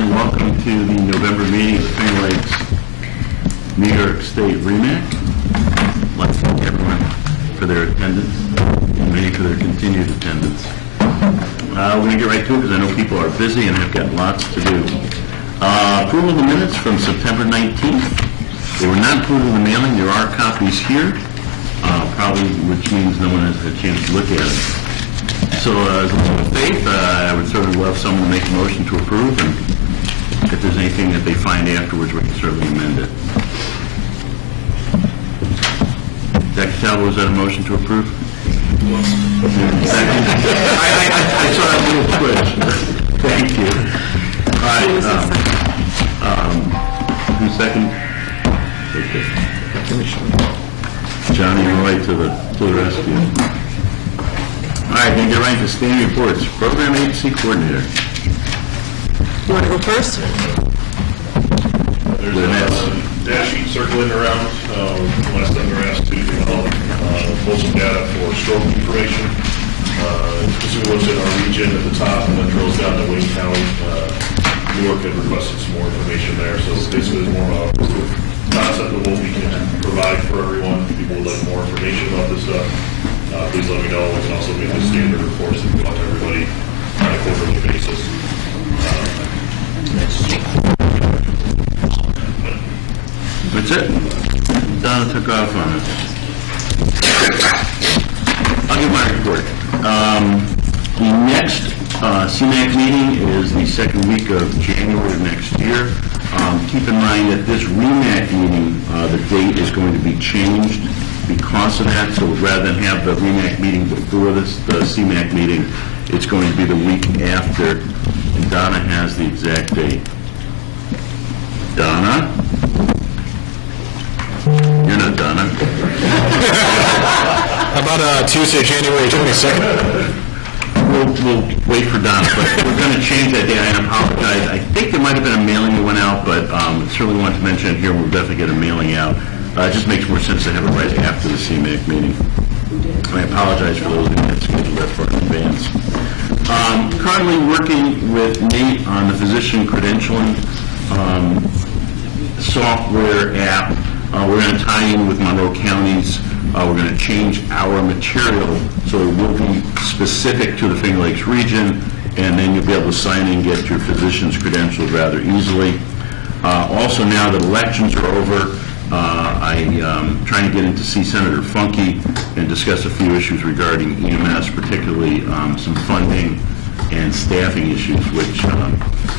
and welcome to the November meeting of the Finger Lakes New York State REMAC. I'd like to thank everyone for their attendance and many for their continued attendance. We're going to get right to it because I know people are busy and have got lots to do. Approval of the minutes from September 19th. They were not included in the mailing. There are copies here, probably, which means no one has had a chance to look at it. So, as a matter of faith, I would certainly love someone to make a motion to approve, and if there's anything that they find afterwards, we can certainly amend it. Dr. Talbot, was that a motion to approve? Second. I saw that little twitch. Thank you. All right. Who's second? Okay. Johnny, you're right to the rescue. All right, then get right into standing reports. Program Agency Coordinator. You want to go first? There's a data sheet circulating around. Last time we were asked to develop pull some data for stroke information. Specifically looks at our region at the top and then drills down to Wayne County. New York had requested some more information there, so basically it's more of a concept of what we can provide for everyone. If people would like more information about this stuff, please let me know. We can also make the standard reports that go out to everybody on a quarterly basis. That's it. Donna took off on it. I'll give my report. The next CMAC meeting is the second week of January of next year. Keep in mind that this REMAC meeting, the date is going to be changed because of that. So rather than have the REMAC meeting before the CMAC meeting, it's going to be the week after. And Donna has the exact date. Donna? You're not Donna. How about Tuesday, January 22nd? We'll wait for Donna, but we're going to change that day. I apologize. I think there might have been a mailing that went out, but certainly want to mention it here. We'll definitely get a mailing out. It just makes more sense to have it right after the CMAC meeting. I apologize for those who had scheduled that far in advance. Currently working with Nate on the physician credentialing software app. We're going to tie in with Monroe County's. We're going to change our material so it will be specific to the Finger Lakes region, and then you'll be able to sign in and get your physician's credentials rather easily. Also, now that elections are over, I'm trying to get in to see Senator Funke and discuss a few issues regarding EMS, particularly some funding and staffing issues, which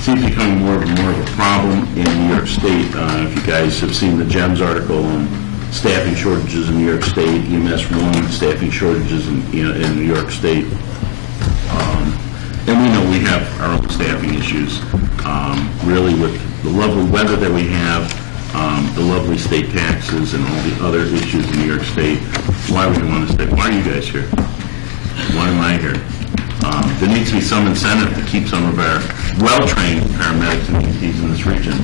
seems to be becoming more of a problem in New York State. If you guys have seen the GEMS article on staffing shortages in New York State, EMS 1 staffing shortages in New York State. And we know we have our own staffing issues, really with the lovely weather that we have, the lovely state taxes and all the other issues in New York State. Why would you want to stay? Why are you guys here? Why am I here? There needs to be some incentive to keep some of our well-trained paramedics and EMTs in this region.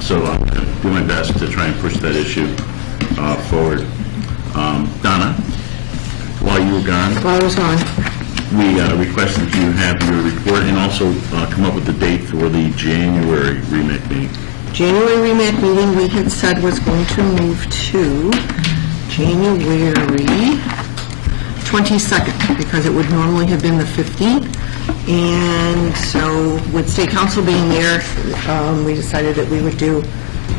So I'm going to do my best to try and push that issue forward. Donna, while you were gone, While I was gone. we requested you have your report and also come up with the date for the January REMAC meeting. January REMAC meeting we had said was going to move to January 22nd because it would normally have been the 15th. And so with State Council being there, we decided that we would do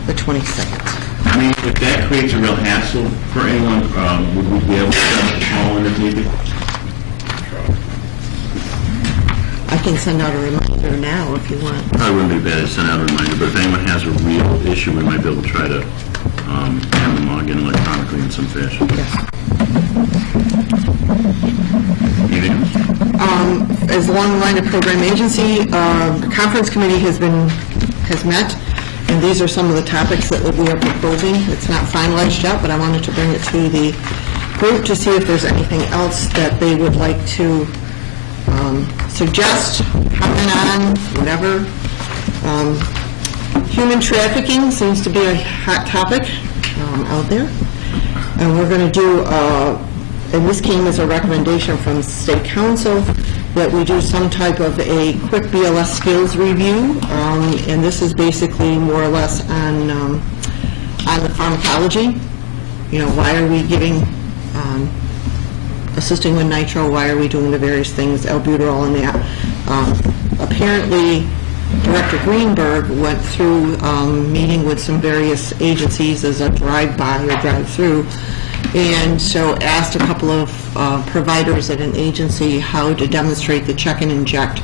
the 22nd. I mean, if that creates a real hassle for anyone, would we be able to send a call in if needed? I can send out a reminder now if you want. Probably wouldn't be bad to send out a reminder, but if anyone has a real issue, we might be able to try to have them log in electronically in some fashion. Yes. Anything else? As along the line of program agency, the conference committee has met, and these are some of the topics that we are proposing. It's not finalized yet, but I wanted to bring it to the group to see if there's anything else that they would like to suggest, comment on, whatever. Human trafficking seems to be a hot topic out there, and we're going to do, and this came as a recommendation from State Council, that we do some type of a quick BLS skills review, and this is basically more or less on the pharmacology. You know, why are we giving, assisting with nitro, why are we doing the various things, albuterol and that. Apparently, Director Greenberg went through meeting with some various agencies as a drive-by or drive-through, and so asked a couple of providers at an agency how to demonstrate the check and inject.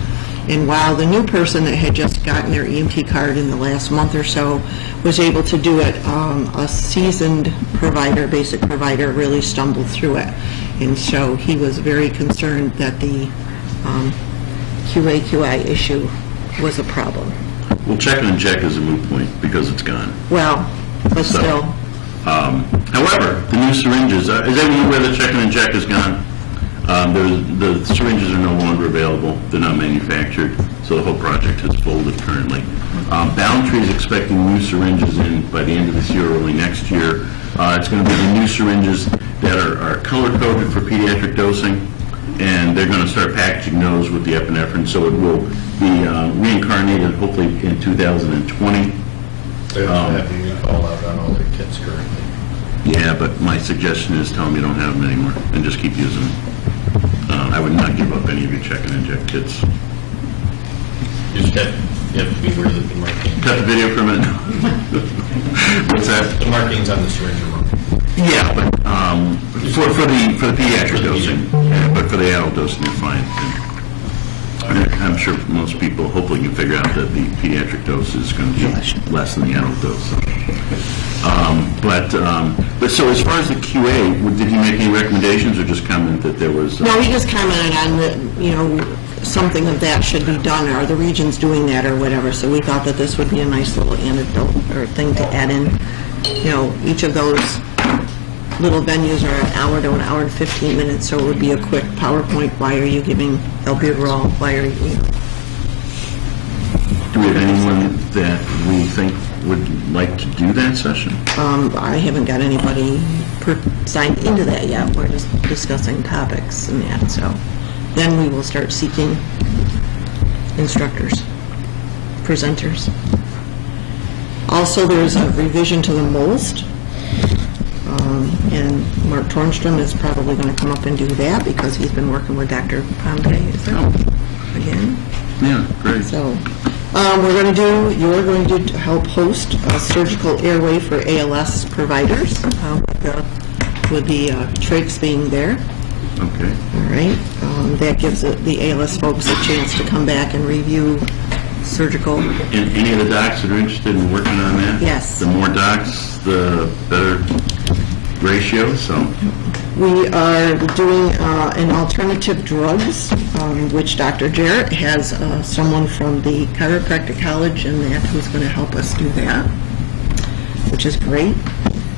And while the new person that had just gotten their EMT card in the last month or so was able to do it, a seasoned provider, basic provider, really stumbled through it. And so he was very concerned that the QA/QI issue was a problem. Well, check and inject is a moot point because it's gone. Well, but So- still. However, the new syringes, is everyone aware that check and inject is gone? The syringes are no longer available. They're not manufactured, so the whole project is folded currently. Boundtree is expecting new syringes in by the end of this year or early next year. It's going to be the new syringes that are color-coded for pediatric dosing, and they're going to start packaging those with the epinephrine, so it will be reincarnated hopefully in 2020. They also have the recall out on all their kits currently. Yeah, but my suggestion is tell them you don't have them anymore and just keep using them. I would not give up any of your check and inject kits. You just have to be aware that the marking, Cut the video for a minute. What's that? the markings on the syringe are wrong. Yeah, but for the pediatric dosing, yeah, but for the adult dosing, they're fine. And I'm sure most people hopefully can figure out that the pediatric dose is going to be less than the adult dose. But so as far as the QA, did he make any recommendations or just comment that there was? No, he just commented on that, you know, something of that should be done, or the region's doing that or whatever, so we thought that this would be a nice little anecdote or thing to add in. You know, each of those little venues are an hour to an hour and 15 minutes, so it would be a quick PowerPoint. Why are you giving albuterol? Why are you know. Do we have anyone that we think would like to do that session? I haven't got anybody signed into that yet. We're just discussing topics and that, so then we will start seeking instructors, presenters. Also, there's a revision to the MOLST, and Mark Tornstrom is probably going to come up and do that because he's been working with Dr. Pompey, is that again? Yeah, great. So, you're going to help host a surgical airway for ALS providers, with the trachs being there. Okay. All right. That gives the ALS folks a chance to come back and review surgical. And any of the docs that are interested in working on that? Yes. The more docs, the better ratio, so. We are doing an alternative drugs, which Dr. Jarrett has someone from the Chiropractic College and that who's going to help us do that, which is great.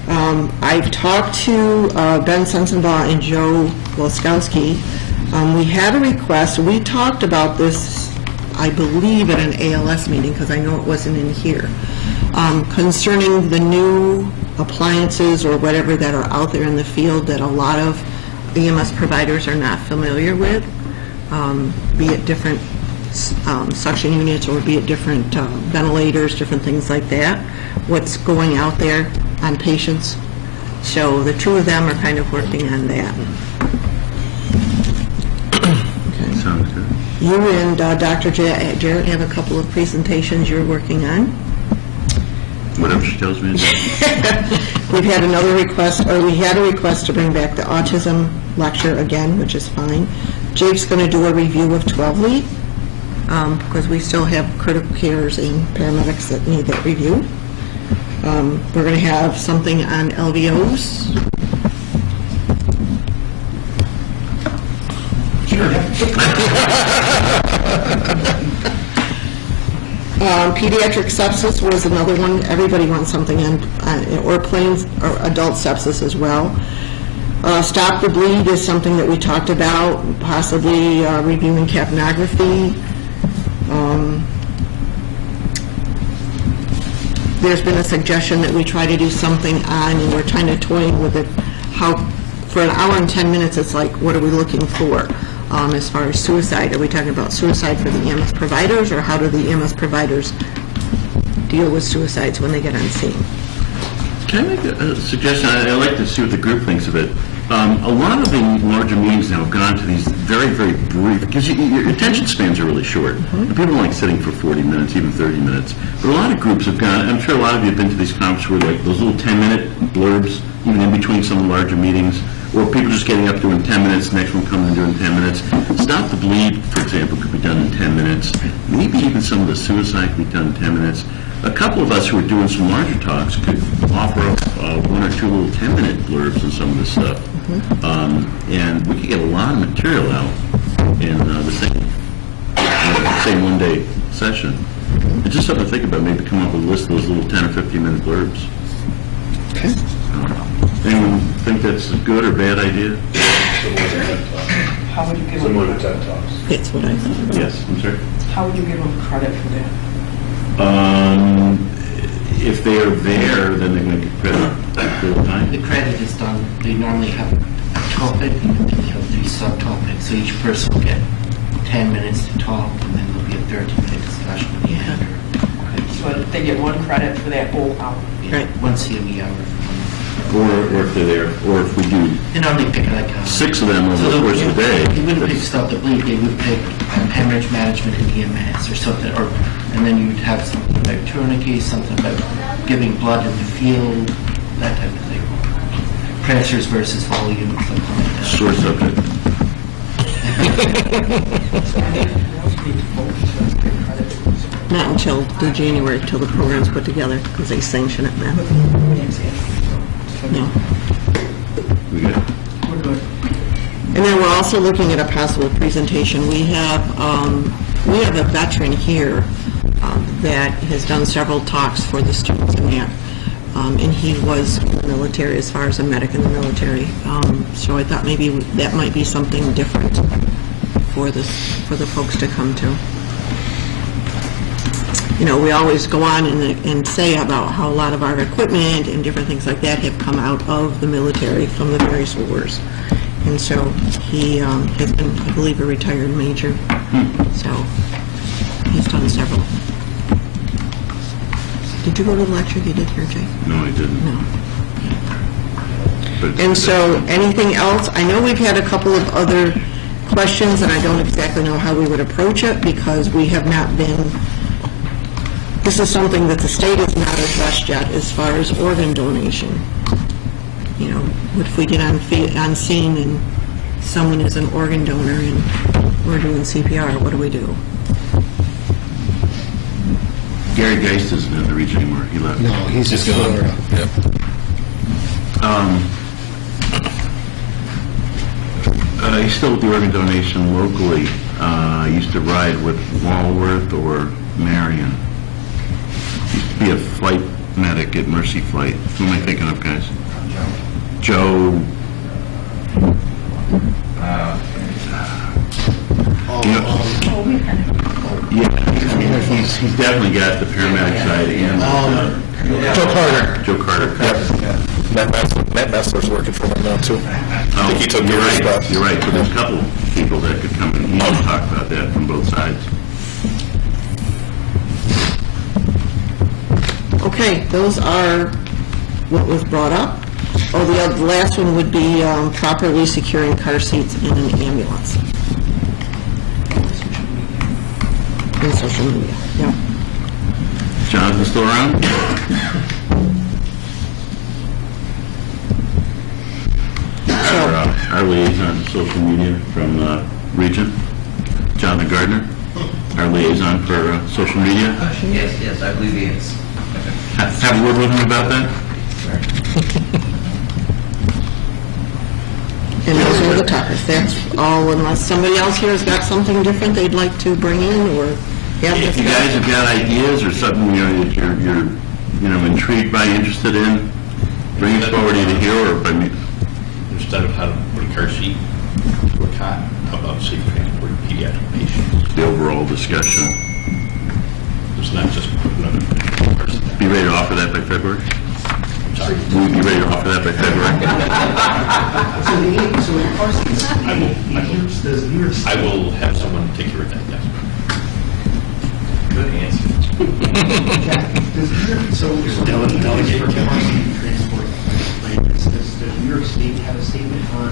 I've talked to Ben Sensenbaugh and Joe Wolskowski. We had a request. We talked about this, I believe, at an ALS meeting, because I know it wasn't in here, concerning the new appliances or whatever that are out there in the field that a lot of EMS providers are not familiar with, be it different suction units or be it different ventilators, different things like that, what's going out there on patients. So the two of them are kind of working on that. Okay. Sounds good. You and Dr. Jarrett have a couple of presentations you're working on. Whatever she tells me to do. We've had another request, or we had a request to bring back the autism lecture again, which is fine. Jake's going to do a review of 12 lead, because we still have critical cares and paramedics that need that review. We're going to have something on LVOs. Pediatric sepsis was another one. Everybody wants something on, or plain or adult sepsis as well. Stop the bleed is something that we talked about, possibly reviewing capnography. There's been a suggestion that we try to do something on, and we're trying to toy with it, how for an hour and 10 minutes it's like, what are we looking for? as far as suicide. Are we talking about suicide for the EMS providers, or how do the EMS providers deal with suicides when they get on scene? Can I make a suggestion? I'd like to see what the group thinks of it. A lot of the larger meetings now have gone to these very, very brief, because your attention spans are really short. And people don't like sitting for 40 minutes, even 30 minutes. But a lot of groups have gone, I'm sure a lot of you have been to these conferences where like those little 10-minute blurbs, even in between some of the larger meetings, or people just getting up doing 10 minutes, next one coming and doing 10 minutes. Stop the Bleed, for example, could be done in 10 minutes. Maybe even some of the suicide could be done in 10 minutes. A couple of us who are doing some larger talks could offer up one or two little 10-minute blurbs on some of this stuff. And we could get a lot of material out in the same one-day session. It's just something to think about, maybe come up with a list of those little 10 or 15-minute blurbs. Okay. Anyone think that's a good or bad idea? How would you give Similar to them, TED Talks. That's what I thought. Yes, I'm sorry. how would you give them credit for that? If they are there, then they're going to get credit for the time. The credit is done, they normally have a topic, and then they have 3 subtopics, so each person will get 10 minutes to talk, and then there'll be a 30-minute discussion at the end. So they get 1 credit for that whole hour. Yeah, Right. once every hour. Or if they're there, or if we do They normally pick like 6 of them over the course of the day. They wouldn't pick Stop the Bleed, they would pick hemorrhage management and EMS or something, or, and then you'd have something about tourniquet, something about giving blood in the field, that type of thing. Pressures versus volume, something like that. Sore subject. Not until the January, till the program's put together, because they sanction it now. No. We good? We're good. And then we're also looking at a possible presentation. We have a veteran here that has done several talks for the students in there. And he was in the military, as far as a medic in the military. So I thought maybe that might be something different for the folks to come to. You know, we always go on and say about how a lot of our equipment and different things like that have come out of the military from the various wars. And so he has been, I believe, a retired major. So he's done several. Did you go to the lecture he did here, Jay? No, I didn't. No. But- And so, anything else? I know we've had a couple of other questions, and I don't exactly know how we would approach it, because we have not been, this is something that the state has not addressed yet, as far as organ donation. You know, what if we get on scene and someone is an organ donor and we're doing CPR, what do we do? Gary Geist isn't in the region anymore. He left. No, he's just Florida. Yep. He's still with the organ donation locally. Used to ride with Walworth or Marion. Used to be a flight medic at Mercy Flight. Who am I thinking of, guys? Joe. Yeah, he's definitely got the paramedic side and Joe Carter. Joe Carter. Matt Messler's working for him now, too. I think he took You're your right. spot. You're right. But there's a couple people that could come in here and talk about that from both sides. Okay, those are what was brought up. Oh, the last one would be properly securing car seats in an ambulance. And social media, yeah. Jonathan still around? Our liaison to social media from Region, Jonathan Gardner, our liaison for social media. Yes, I believe he is. Have a word with him about that? And those are the topics. That's all, unless somebody else here has got something different they'd like to bring in or have If you guys have got ideas or something that you're intrigued by, interested in, bring it forward either here or by me. Instead of how to put a car seat to a cot, how about safe transporting pediatric patients? The overall discussion. It's not just putting a person. Be ready to offer that by February? Sorry. Will you be ready to offer that by February? So in Parsons, does New York I will have someone take care of that, yes. Good answer. So delegate for Parsons transport lanes, does New York State have a statement on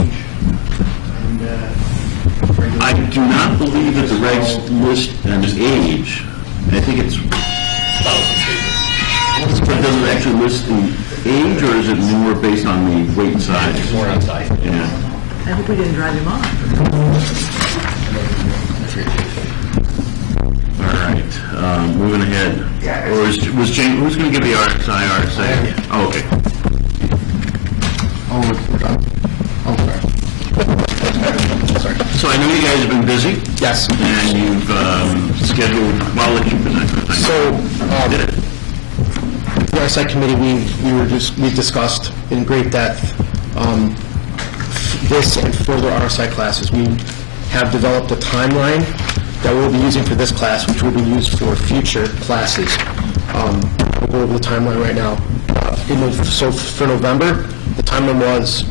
age? And I do not believe that the regs list an age. I think it's, but does it actually list the age, or is it more based on the weight and size? More outside. Yeah. I hope we didn't drive him off. All right, moving ahead. Or was James, who's going to give the RSA? Oh, okay. So I know you guys have been busy. Yes. And you've scheduled, well, I'll let you present. So, the RSI committee, we discussed in great depth this and further RSI classes. We have developed a timeline that we'll be using for this class, which will be used for future classes. We'll go over the timeline right now. So for November, the timeline was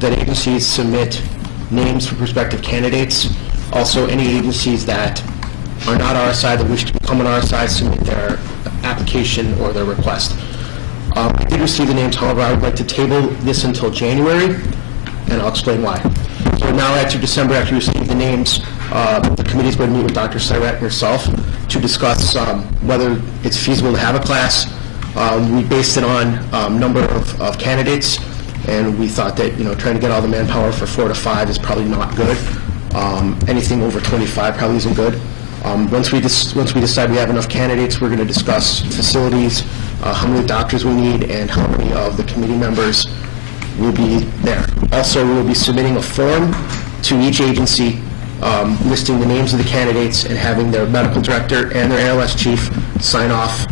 that agencies submit names for prospective candidates. Also, any agencies that are not RSI that wish to become an RSI submit their application or their request. I did receive the names, however, I would like to table this until January, and I'll explain why. So now after December, after you receive the names, the committee is going to meet with Dr. Siret and yourself to discuss whether it's feasible to have a class. We based it on number of candidates, and we thought that trying to get all the manpower for 4 to 5 is probably not good. Anything over 25 probably isn't good. Once we decide we have enough candidates, we're going to discuss facilities, how many doctors we need, and how many of the committee members will be there. Also, we will be submitting a form to each agency listing the names of the candidates and having their medical director and their ALS chief sign off,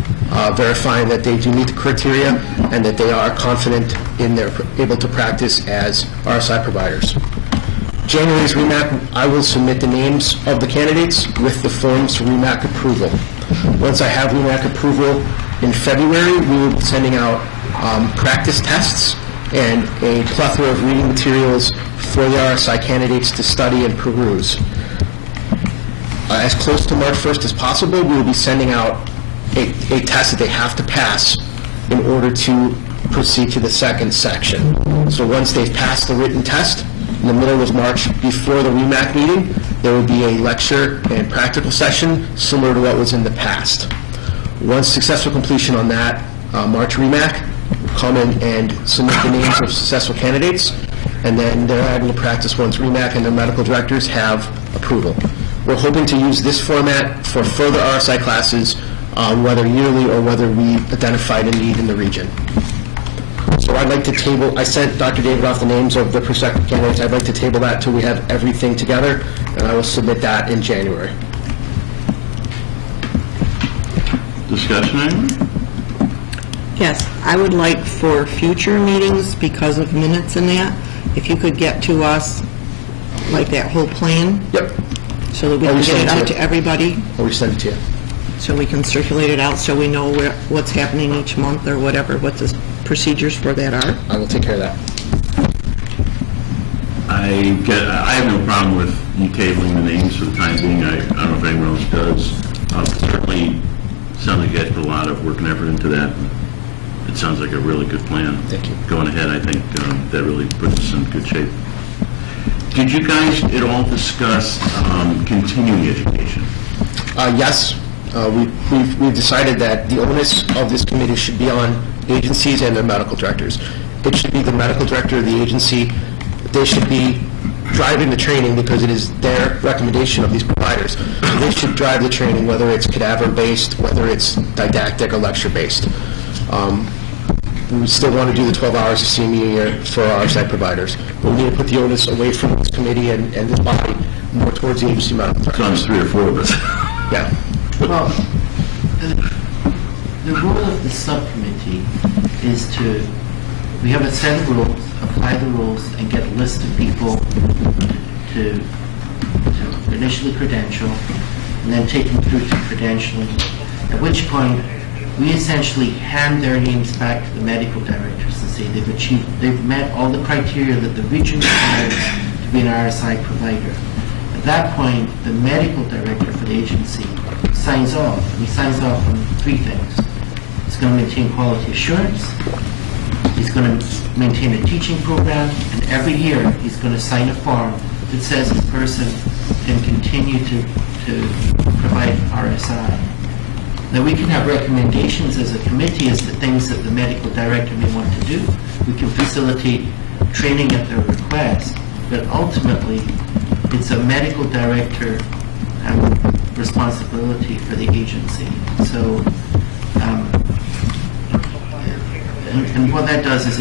verifying that they do meet the criteria and that they are confident in their able to practice as RSI providers. January's REMAC, I will submit the names of the candidates with the forms for REMAC approval. Once I have REMAC approval in February, we will be sending out practice tests and a plethora of reading materials for the RSI candidates to study and peruse. As close to March 1st as possible, we will be sending out a test that they have to pass in order to proceed to the second section. So once they've passed the written test, in the middle of March, before the REMAC meeting, there will be a lecture and practical session similar to what was in the past. Once successful completion on that March REMAC, we'll come in and submit the names of successful candidates, and then they're adding to practice once REMAC and their medical directors have approval. We're hoping to use this format for further RSI classes, whether yearly or whether we identified a need in the region. So I'd like to table, I sent Dr. David off the names of the prospective candidates. I'd like to table that till we have everything together, and I will submit that in January. Discussion item? Yes, I would like for future meetings, because of minutes and that, if you could get to us, like that whole plan, Yep. so that we I'll can get resend it it out to to you. everybody, I'll resend it to you. so we can circulate it out, so we know what's happening each month or whatever, what the procedures for that are. I will take care of that. I have no problem with you tabling the names for the time being. I don't know if anyone else does. Certainly, sounds like you guys put a lot of work and effort into that. It sounds like a really good plan. Thank you. Going ahead, I think that really puts us in good shape. Did you guys at all discuss continuing education? Yes. We've decided that the onus of this committee should be on agencies and their medical directors. It should be the medical director of the agency. They should be driving the training because it is their recommendation of these providers. So they should drive the training, whether it's cadaver-based, whether it's didactic or lecture-based. We still want to do the 12 hours of CME a year for our site providers, but we need to put the onus away from this committee and this body more towards the agency medical So directors. there's 3 or 4 of us. Yeah. Well, the role of the subcommittee is to, we have a set of rules, apply the rules, and get a list of people to initially credential, and then take them through to credentialing, at which point we essentially hand their names back to the medical directors and say they've met all the criteria that the region requires to be an RSI provider. At that point, the medical director for the agency signs off, and he signs off on three things. He's going to maintain quality assurance, he's going to maintain a teaching program, and every year he's going to sign a form that says this person can continue to provide RSI. Now, we can have recommendations as a committee as to things that the medical director may want to do. We can facilitate training at their request, but ultimately, it's a medical director responsibility for the agency. So, and what that does is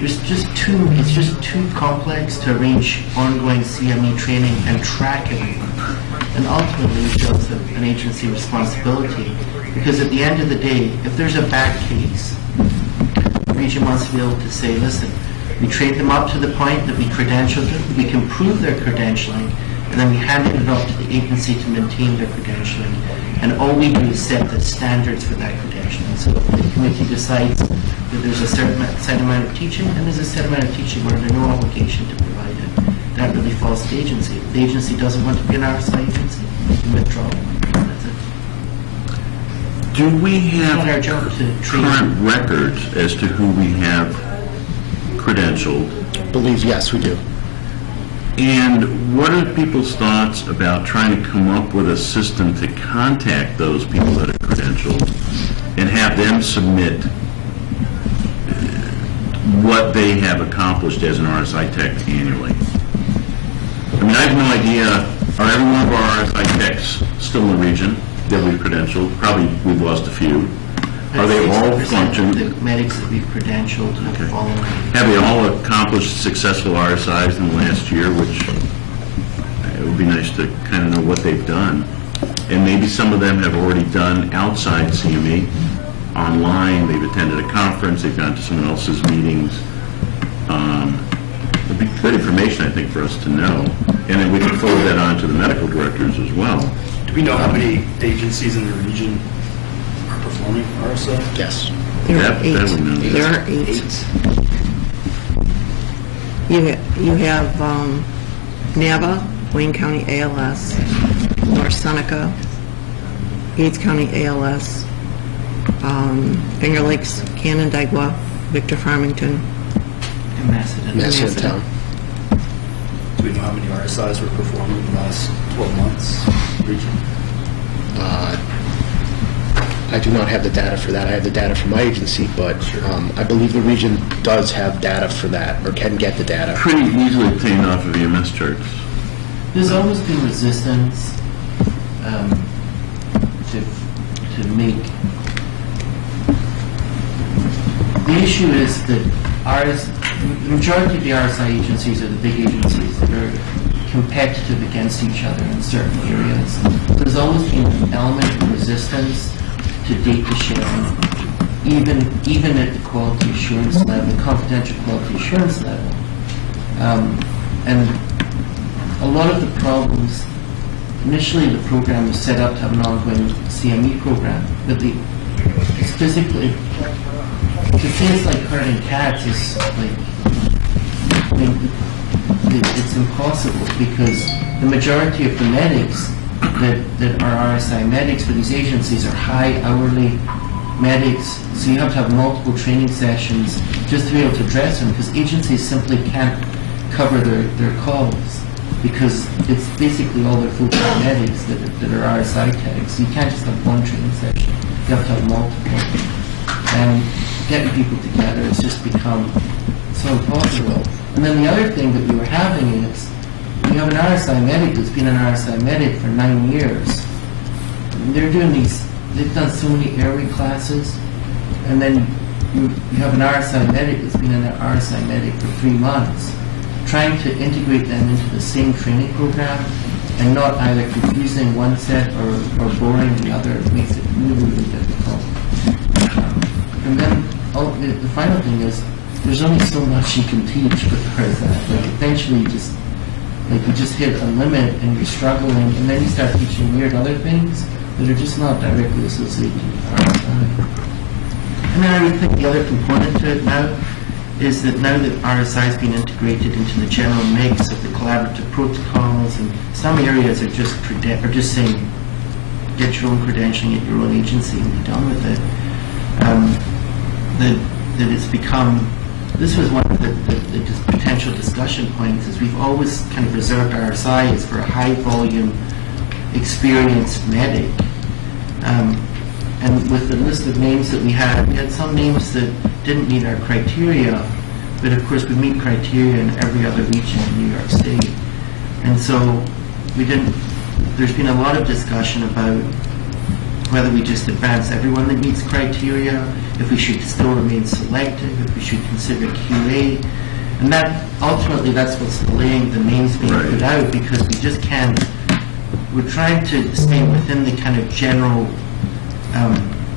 it's just too complex to arrange ongoing CME training and track everything. And ultimately, it shows an agency responsibility. Because at the end of the day, if there's a bad case, the region wants to be able to say, listen, we trained them up to the point that we credentialed them, we can prove their credentialing, and then we handed it off to the agency to maintain their credentialing. And all we do is set the standards for that credentialing. So if the committee decides that there's a certain set amount of teaching, and there's a set amount of teaching where there's no obligation to provide it, that really falls to the agency. If the agency doesn't want to be an RSI agency, we can withdraw. That's it. Do we It's not our have job to train. current records as to who we have credentialed? Believe, yes, we do. And what are people's thoughts about trying to come up with a system to contact those people that are credentialed and have them submit what they have accomplished as an RSI tech annually? I mean, I have no idea, are every one of our RSI techs still in the region that we've credentialed? Probably we've lost a few. Are they all 60% functioning? of the medics that we've credentialed have fallen. Have they all accomplished successful RSIs in the last year, which it would be nice to kind of know what they've done. And maybe some of them have already done outside CME, online, they've attended a conference, they've gone to someone else's meetings. It'd be good information, I think, for us to know. And then we can forward that on to the medical directors as well. Do we know how many agencies in the region are performing RSI? Yes. There are That- eight. that we know. There are eight. You have NAVA, Wayne County ALS, North Seneca, Yates County ALS, Finger Lakes, Canandaigua, Victor Farmington. In Macedon. Massive town. Do we know how many RSIs were performed in the last 12 months? Region? I do not have the data for that. I have the data from my agency, but I believe the region does have data for that, or can get the data. Pretty easily obtained off of EMS charts. There's always been resistance to make. The issue is that the majority of the RSI agencies are the big agencies that are competitive against each other in certain areas. So there's always been an element of resistance to data sharing, even at the quality assurance level, confidential quality assurance level. And a lot of the problems, initially the program was set up to have an ongoing CME program, but it's physically, to say it's like herding cats is like, it's impossible, because the majority of the medics that are RSI medics for these agencies are high hourly medics, so you have to have multiple training sessions just to be able to address them, because agencies simply can't cover their calls, because it's basically all their full-time medics that are RSI techs. You can't just have one training session, you have to have multiple. And getting people together has just become so impossible. And then the other thing that we were having is, you have an RSI medic that's been an RSI medic for 9 years. And they're doing they've done so many airway classes, and then you have an RSI medic that's been an RSI medic for 3 months. Trying to integrate them into the same training program and not either confusing one set or boring the other makes it really, really difficult. And then the final thing is, there's only so much you can teach with RSI. Like eventually you just hit a limit and you're struggling, and then you start teaching weird other things. that are just not directly associated with RSI. And then I would think the other component to it now is that now that RSI has been integrated into the general mix of the collaborative protocols, and some areas are just saying, get your own credentialing at your own agency and be done with it. That it's become, this was one of the potential discussion points, is we've always kind of reserved RSI as for a high volume, experienced medic. And with the list of names that we had some names that didn't meet our criteria, but of course we meet criteria in every other region in New York State. And so there's been a lot of discussion about whether we just advance everyone that meets criteria, if we should still remain selective, if we should consider QA. And that, ultimately, that's what's delaying the names being put out, because we just can't, we're trying to stay within the kind of general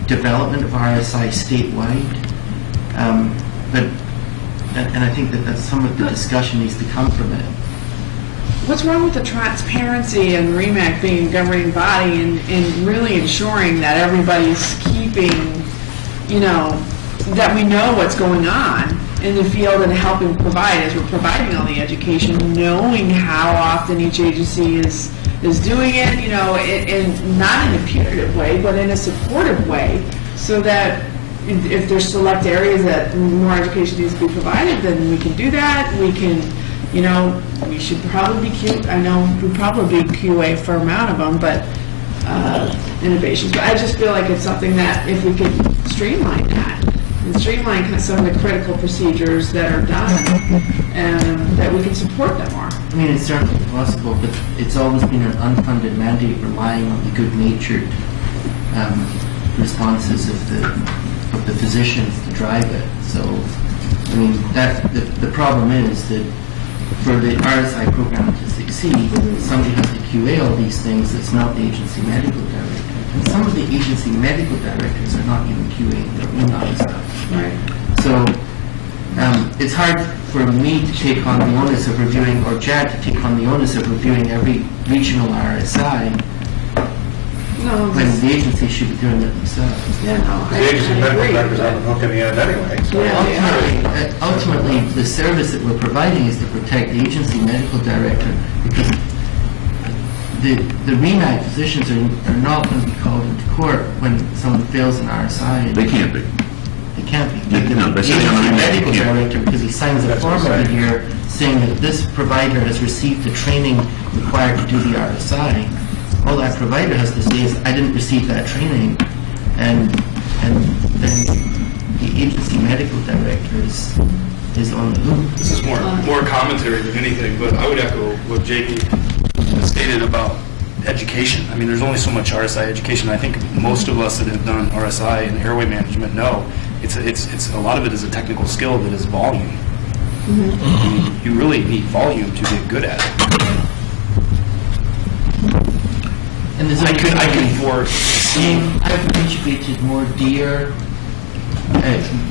development of RSI statewide. And I think that's some of the discussion needs to come from it. What's wrong with the transparency and REMAC being a governing body and really ensuring that everybody's keeping, that we know what's going on in the field and helping provide, as we're providing all the education, knowing how often each agency is doing it, and not in a punitive way, but in a supportive way, so that if there's select areas that more education needs to be provided, then we can do that. We can, we should probably be I know we probably QA a fair amount of them, but innovations. But I just feel like it's something that if we could streamline that and streamline kind of some of the critical procedures that are done, and that we can support them more. I mean, it's certainly possible, but it's always been an unfunded mandate relying on the good-natured responses of the physicians to drive it. So, I mean, the problem is that for the RSI program to succeed, somebody has to QA all these things that's not the agency medical director. And some of the agency medical directors are not even QAing their own stuff. Right. So it's hard for me to take on the onus of reviewing, or Jad to take on the onus of reviewing every regional RSI, when the agency should be doing it themselves. Yeah, no, The agency medical director's on the hook in the end anyway. So. Ultimately, the service that we're providing is to protect the agency medical director, because the REMAC physicians are not going to be called into court when someone fails an RSI. They can't be. They can't be. They cannot. The That's just agency not medical they can't. director, because he signs a form every year saying that this provider has received the training required to do the RSI. All that provider has to say is, I didn't receive that training, and then the agency medical director is on the hook. This is more commentary than anything, but I would echo what Jakey stated about education. I mean, there's only so much RSI education. I think most of us that have done RSI and airway management know it's a lot of it is a technical skill that is volume. Mm-hmm. I mean, you really need volume to get good at it. And I could foresee. I've integrated more deer,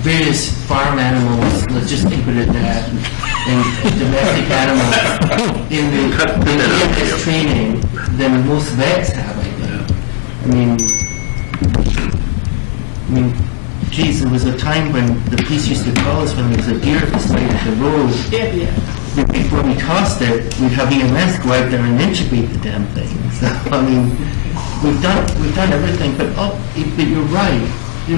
various farm animals, let's just think of it that, and domestic animals in the EMS training than most vets have, I think. I mean, geez, there was a time when the police used to call us when there was a deer beside the road. Yeah. Before we tossed it, we'd have EMS go out there and intubate the damn thing. So, I mean, we've done everything, but you're right. I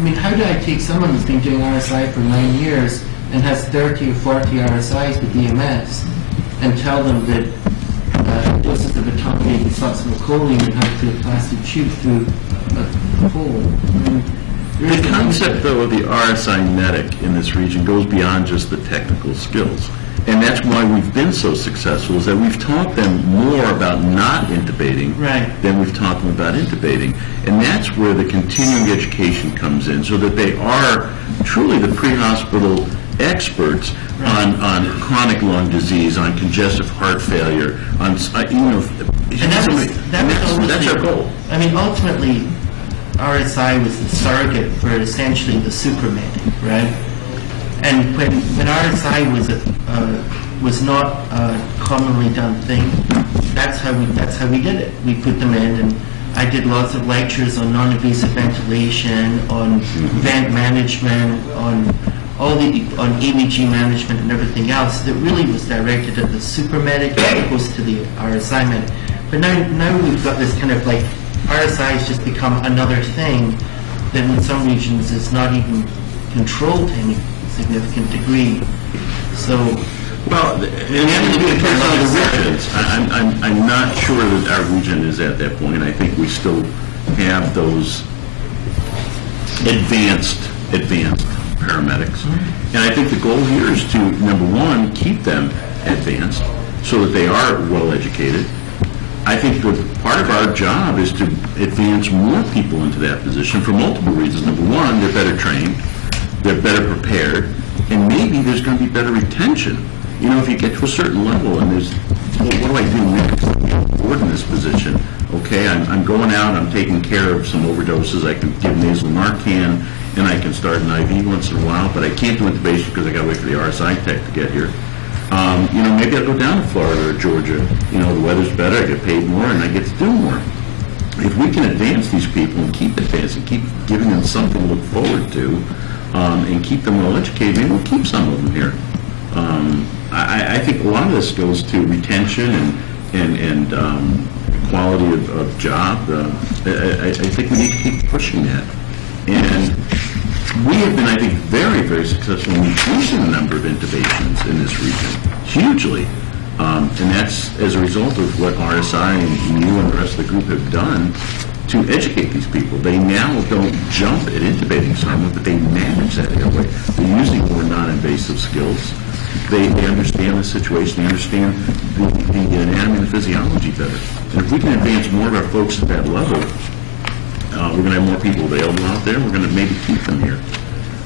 mean, how do I take someone who's been doing RSI for 9 years and has 30 or 40 RSIs with EMS and tell them that doses of atonium and succinylcholine and how to put a plastic tube through a hole? I mean, The concept, though, of the RSI medic in this region goes beyond just the technical skills. And that's why we've been so successful, is that we've taught them more about not intubating than we've taught them about intubating. And that's where the continuing education comes in, so that they are truly the pre-hospital experts on chronic lung disease, on congestive heart failure, on, that's our goal. I mean, ultimately, RSI was the surrogate for essentially the supermedic, right? And when RSI was not a commonly done thing, that's how we did it. We put them in, and I did lots of lectures on non-invasive ventilation, on vent management, on on ABG management and everything else that really was directed at the super medic as opposed to the RSI medic. But now we've got this kind of like RSI has just become another thing that in some regions is not even controlled to any significant degree. So, well, and it depends on the regions. I'm not sure that our region is at that point. I think we still have those advanced paramedics. And I think the goal here is to, number one, keep them advanced so that they are well educated. I think that part of our job is to advance more people into that position for multiple reasons. Number one, they're better trained, they're better prepared, and maybe there's going to be better retention. You know, if you get to a certain level and there's, well, what do I do next? I'm bored in this position. Okay, I'm going out, I'm taking care of some overdoses, I can give nasal Narcan, and I can start an IV once in a while, but I can't do intubation because I got to wait for the RSI tech to get here. You know, maybe I'll go down to Florida or Georgia. You know, the weather's better, I get paid more, and I get to do more. If we can advance these people and keep advancing, keep giving them something to look forward to, and keep them well educated, maybe we'll keep some of them here. I think a lot of this goes to retention and quality of job. I think we need to keep pushing that. And we have been, I think, very, very successful in reducing the number of intubations in this region, hugely. And that's as a result of what RSI and you and the rest of the group have done to educate these people. They now don't jump at intubating someone, but they manage that airway. They're using more non-invasive skills. They understand the situation. They understand the anatomy and the physiology better. And if we can advance more of our folks at that level, we're going to have more people available out there. We're going to maybe keep them here.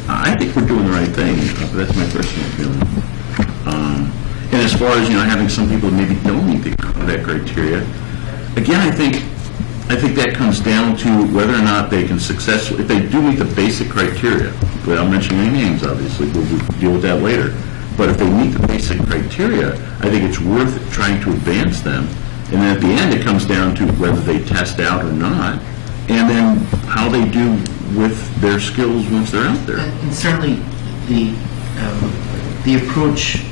I think we're doing the right thing. But that's my personal feeling. And as far as, you know, having some people that maybe don't meet that criteria, again, I think that comes down to whether or not they can successfully, if they do meet the basic criteria, without mentioning any names, obviously, we'll deal with that later. But if they meet the basic criteria, I think it's worth trying to advance them. And then at the end, it comes down to whether they test out or not, and then how they do with their skills once they're out there. And certainly the approach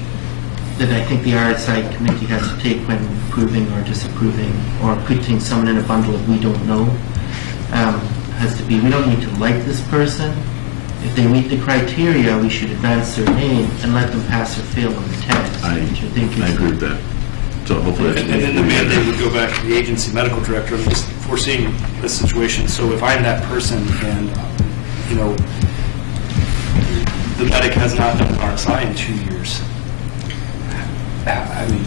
that I think the RSI committee has to take when approving or disapproving or putting someone in a bundle of we don't know has to be, we don't need to like this person. If they meet the criteria, we should advance their name and let them pass or fail on the test. I agree with that. So hopefully that's... And then the mandate would go back to the agency medical director. I'm just foreseeing this situation. So if I'm that person and, you know, the medic has not done an RSI in 2 years, I mean,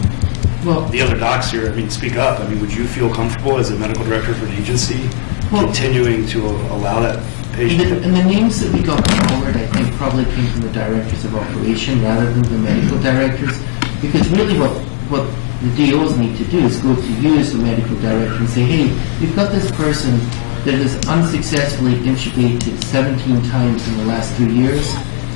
well, the other docs here, I mean, speak up. I mean, would you feel comfortable as a medical director for an agency continuing to allow that patient? And the names that we got forward, I think, probably came from the directors of operation rather than the medical directors, because really what the DOs need to do is go to you as the medical director and say, hey, we've got this person that has unsuccessfully intubated 17 times in the last 3 years,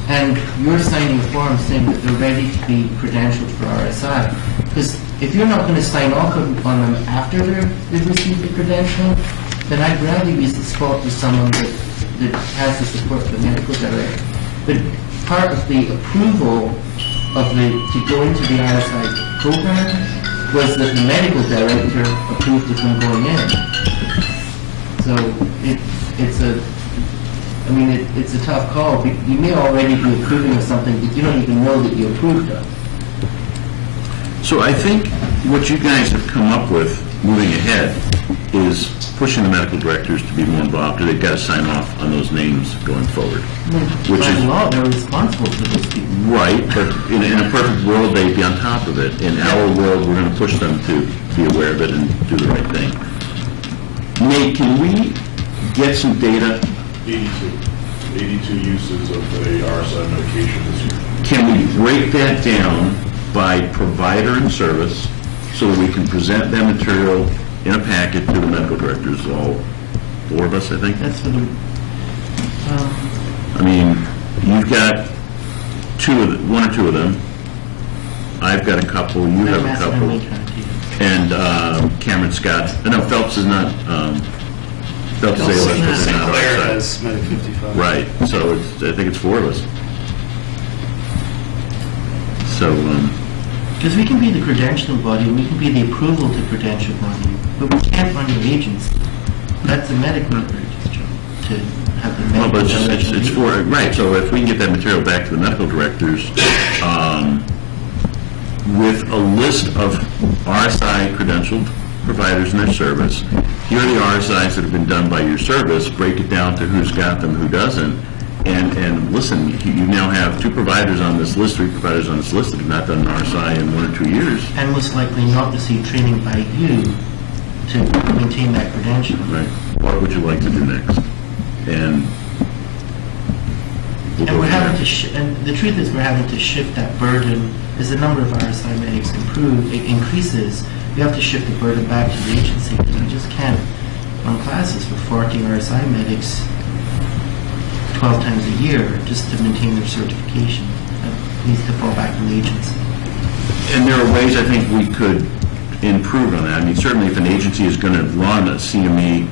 and you're signing a form saying that they're ready to be credentialed for RSI. Because if you're not going to sign off on them after they've received the credential, then I'd rather use the spot with someone that has the support of the medical director. But part of the approval of to go into the RSI program was that the medical director approved of them going in. So it's a tough call. You may already be approving of something that you don't even know that you approved of. So I think what you guys have come up with moving ahead is pushing the medical directors to be more involved, or they've got to sign off on those names going forward. Which is law, they're responsible for those people. Right, but in a perfect world, they'd be on top of it. In our world, we're going to push them to be aware of it and do the right thing. Nate, can we get some data? 82 uses of the RSI medication this year. Can we break that down by provider and service so that we can present that material in a packet to the medical directors, all 4 of us, I think? That's for the... I mean, you've got 1 or 2 of them. I've got a couple, you have a couple. And Cameron Scott. No, Phelps is not They'll say less because they're not Claire RSI. has Medic 55. Right, so I think it's 4 of us. So, Because we can be the credentialing body, we can be the approval to credential body, but we can't run your agency. That's the medical director's job, to have the well, medical but director. it's for, right, so if we can get that material back to the medical directors, with a list of RSI credentialed providers in their service, here are the RSIs that have been done by your service, break it down to who's got them, who doesn't, and listen, you now have 2 providers on this list, 3 providers on this list that have not done an RSI in 1 or 2 years. And most likely not receive training by you to maintain that credential. Right. What would you like to do next? And we'll go And we're from having there. to, and the truth is, we're having to shift that burden as the number of RSI medics increases. We have to shift the burden back to the agency because we just can't run classes for 40 RSI medics 12 times a year just to maintain their certification. That needs to fall back on the agency. And there are ways I think we could improve on that. I mean, certainly if an agency is going to run a CME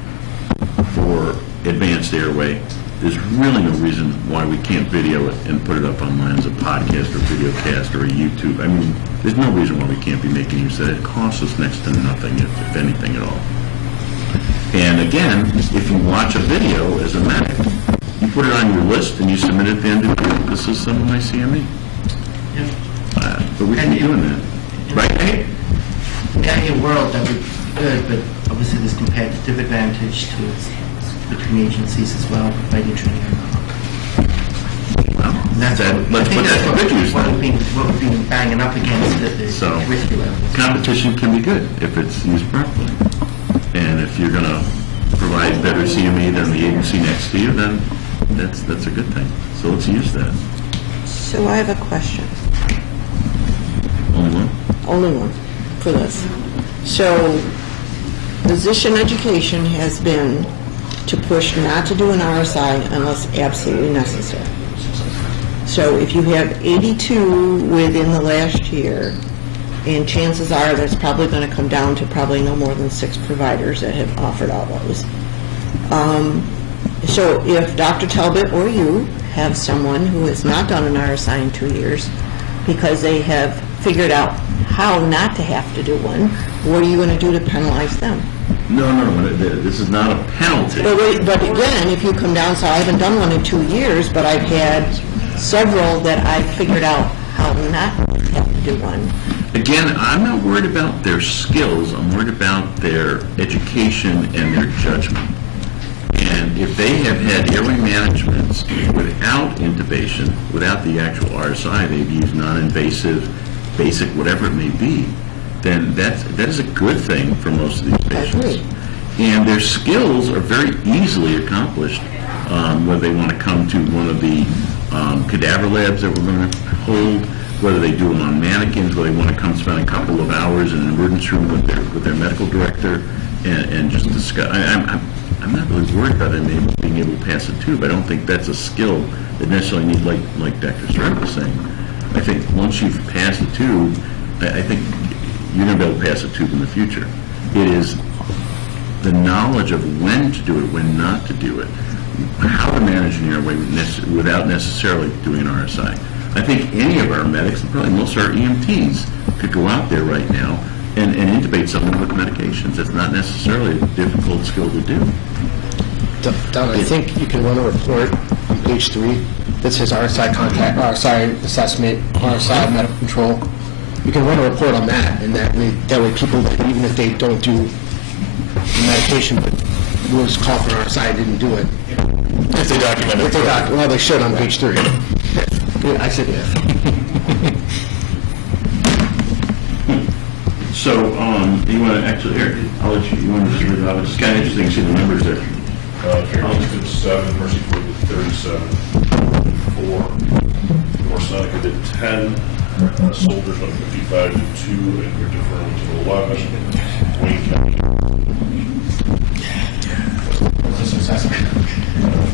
for advanced airway, there's really no reason why we can't video it and put it up online as a podcast or video cast or a YouTube. I mean, there's no reason why we can't be making use of that. It costs us next to nothing, if anything at all. And again, if you watch a video as a medic, you put it on your list and you submit it at the end of the year. This is some of my CME. Yeah. But we can be doing that. Right, Nate? In the ideal world, that would be good, but obviously there's competitive advantage to it between agencies as well, providing training or not. Well, And that's let's put that to good use what then. we've been banging up against at the So- curriculum. Competition can be good if it's used properly. And if you're going to provide better CME than the agency next to you, then that's a good thing. So let's use that. So I have a question, Only one? only one, for this. So, physician education has been to push not to do an RSI unless absolutely necessary. So if you have 82 within the last year, and chances are that's probably going to come down to probably no more than 6 providers that have offered all those. So if Dr. Talbot or you have someone who has not done an RSI in 2 years because they have figured out how not to have to do one, what are you going to do to penalize them? No, this is not a penalty. But again, if you come down, so I haven't done one in 2 years, but I've had several that I figured out how not to have to do one. Again, I'm not worried about their skills. I'm worried about their education and their judgment. And if they have had airway managements without intubation, without the actual RSI, they've used non-invasive, basic, whatever it may be, then that is a good thing for most of these patients. agree. And their skills are very easily accomplished, whether they want to come to one of the cadaver labs that we're going to hold, whether they do them on mannequins, whether they want to come spend a couple of hours in an emergency room with their medical director and just discuss. I'm not really worried about them being able to pass a tube. I don't think that's a skill that necessarily needs, like Dr. Stratton was saying. I think once you've passed a tube, I think you're going to be able to pass a tube in the future. It is the knowledge of when to do it, when not to do it, how to manage an airway without necessarily doing an RSI. I think any of our medics, and probably most of our EMTs, could go out there right now and intubate someone with medications. It's not necessarily a difficult skill to do. Don, I think you can run a report on page 3 that says RSI contact, RSI assessment, RSI medical control. You can run a report on that, and that way people, even if they don't do medication, but was called for RSI, didn't do it. If they document it. Well, they should on page 3. Yeah, I said yeah. So, you want to actually, here, I'll let you want to just read it out. It's kind of interesting to see the numbers there. Fairfield did 7, Mercy Ford did 37, 4. North Seneca did 10, Soldiers went 55 to 2, and Victor Fern went to 11. Wayne County.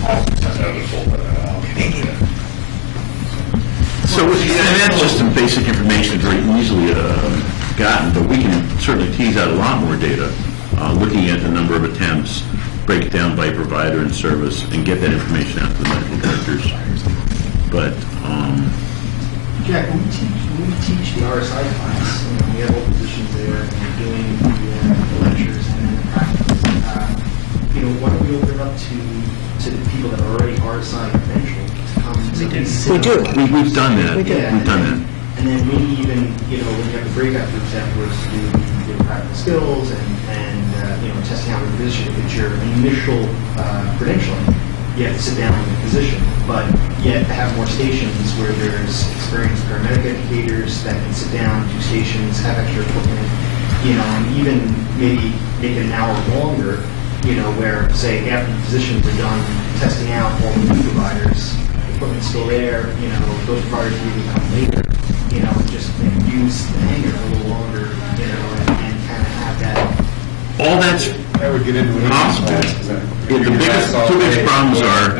Haven't pulled that out. So, and that's just some basic information, very easily gotten, but we can certainly tease out a lot more data, looking at the number of attempts, break it down by provider and service and get that information out to the medical directors. But, Jack, when we teach the RSI class, we have open positions there, and we're doing the lectures and the practice. Why don't we open it up to the people that are already RSI credentialed to come to at least sit We do. on- we've done that. We do. We've done that. And then maybe even, when you have the breakout groups afterwards to do practical skills and testing out the position, if it's your initial credentialing, you have to sit down with the physician, but yet have more stations where there's experienced paramedic educators that can sit down, do stations, have extra equipment, and even maybe make it an hour longer, where, say, after the physicians are done testing out all the new providers, equipment's still there, those providers will even come later, and just use the hangar a little longer, and kind of have that. All that's That would get into possible. The two biggest problems are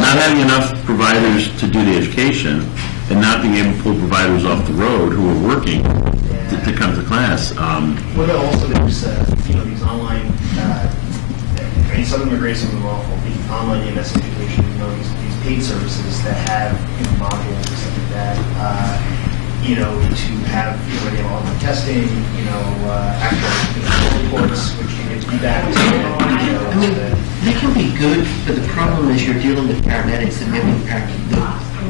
not having enough providers to do the education and not being able to pull providers off the road who are working to come to class. Well, also there's, these online, some of them are great, some of them are awful. The online EMS education, these paid services that have, modules, stuff like that, to have, where they have online testing, actual, reports, which you get feedback. I mean, they can be good, but the problem is you're dealing with paramedics and maybe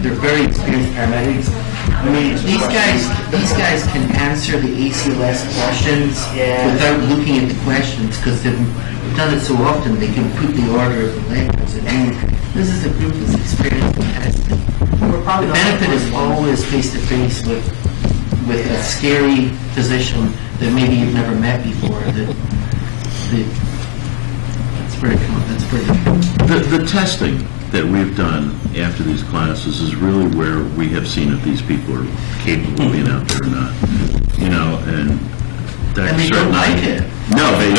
they're very experienced paramedics. I mean, these guys can answer the ACLS questions without looking at the questions because they've done it so often. They can put the order of the letters. And this is a group that's experienced in testing. The benefit is always face-to-face with a scary physician that maybe you've never met before. That's pretty cool. The testing that we've done after these classes is really where we have seen if these people are capable of being out there or not. And that's And they don't certainly- like it. No, they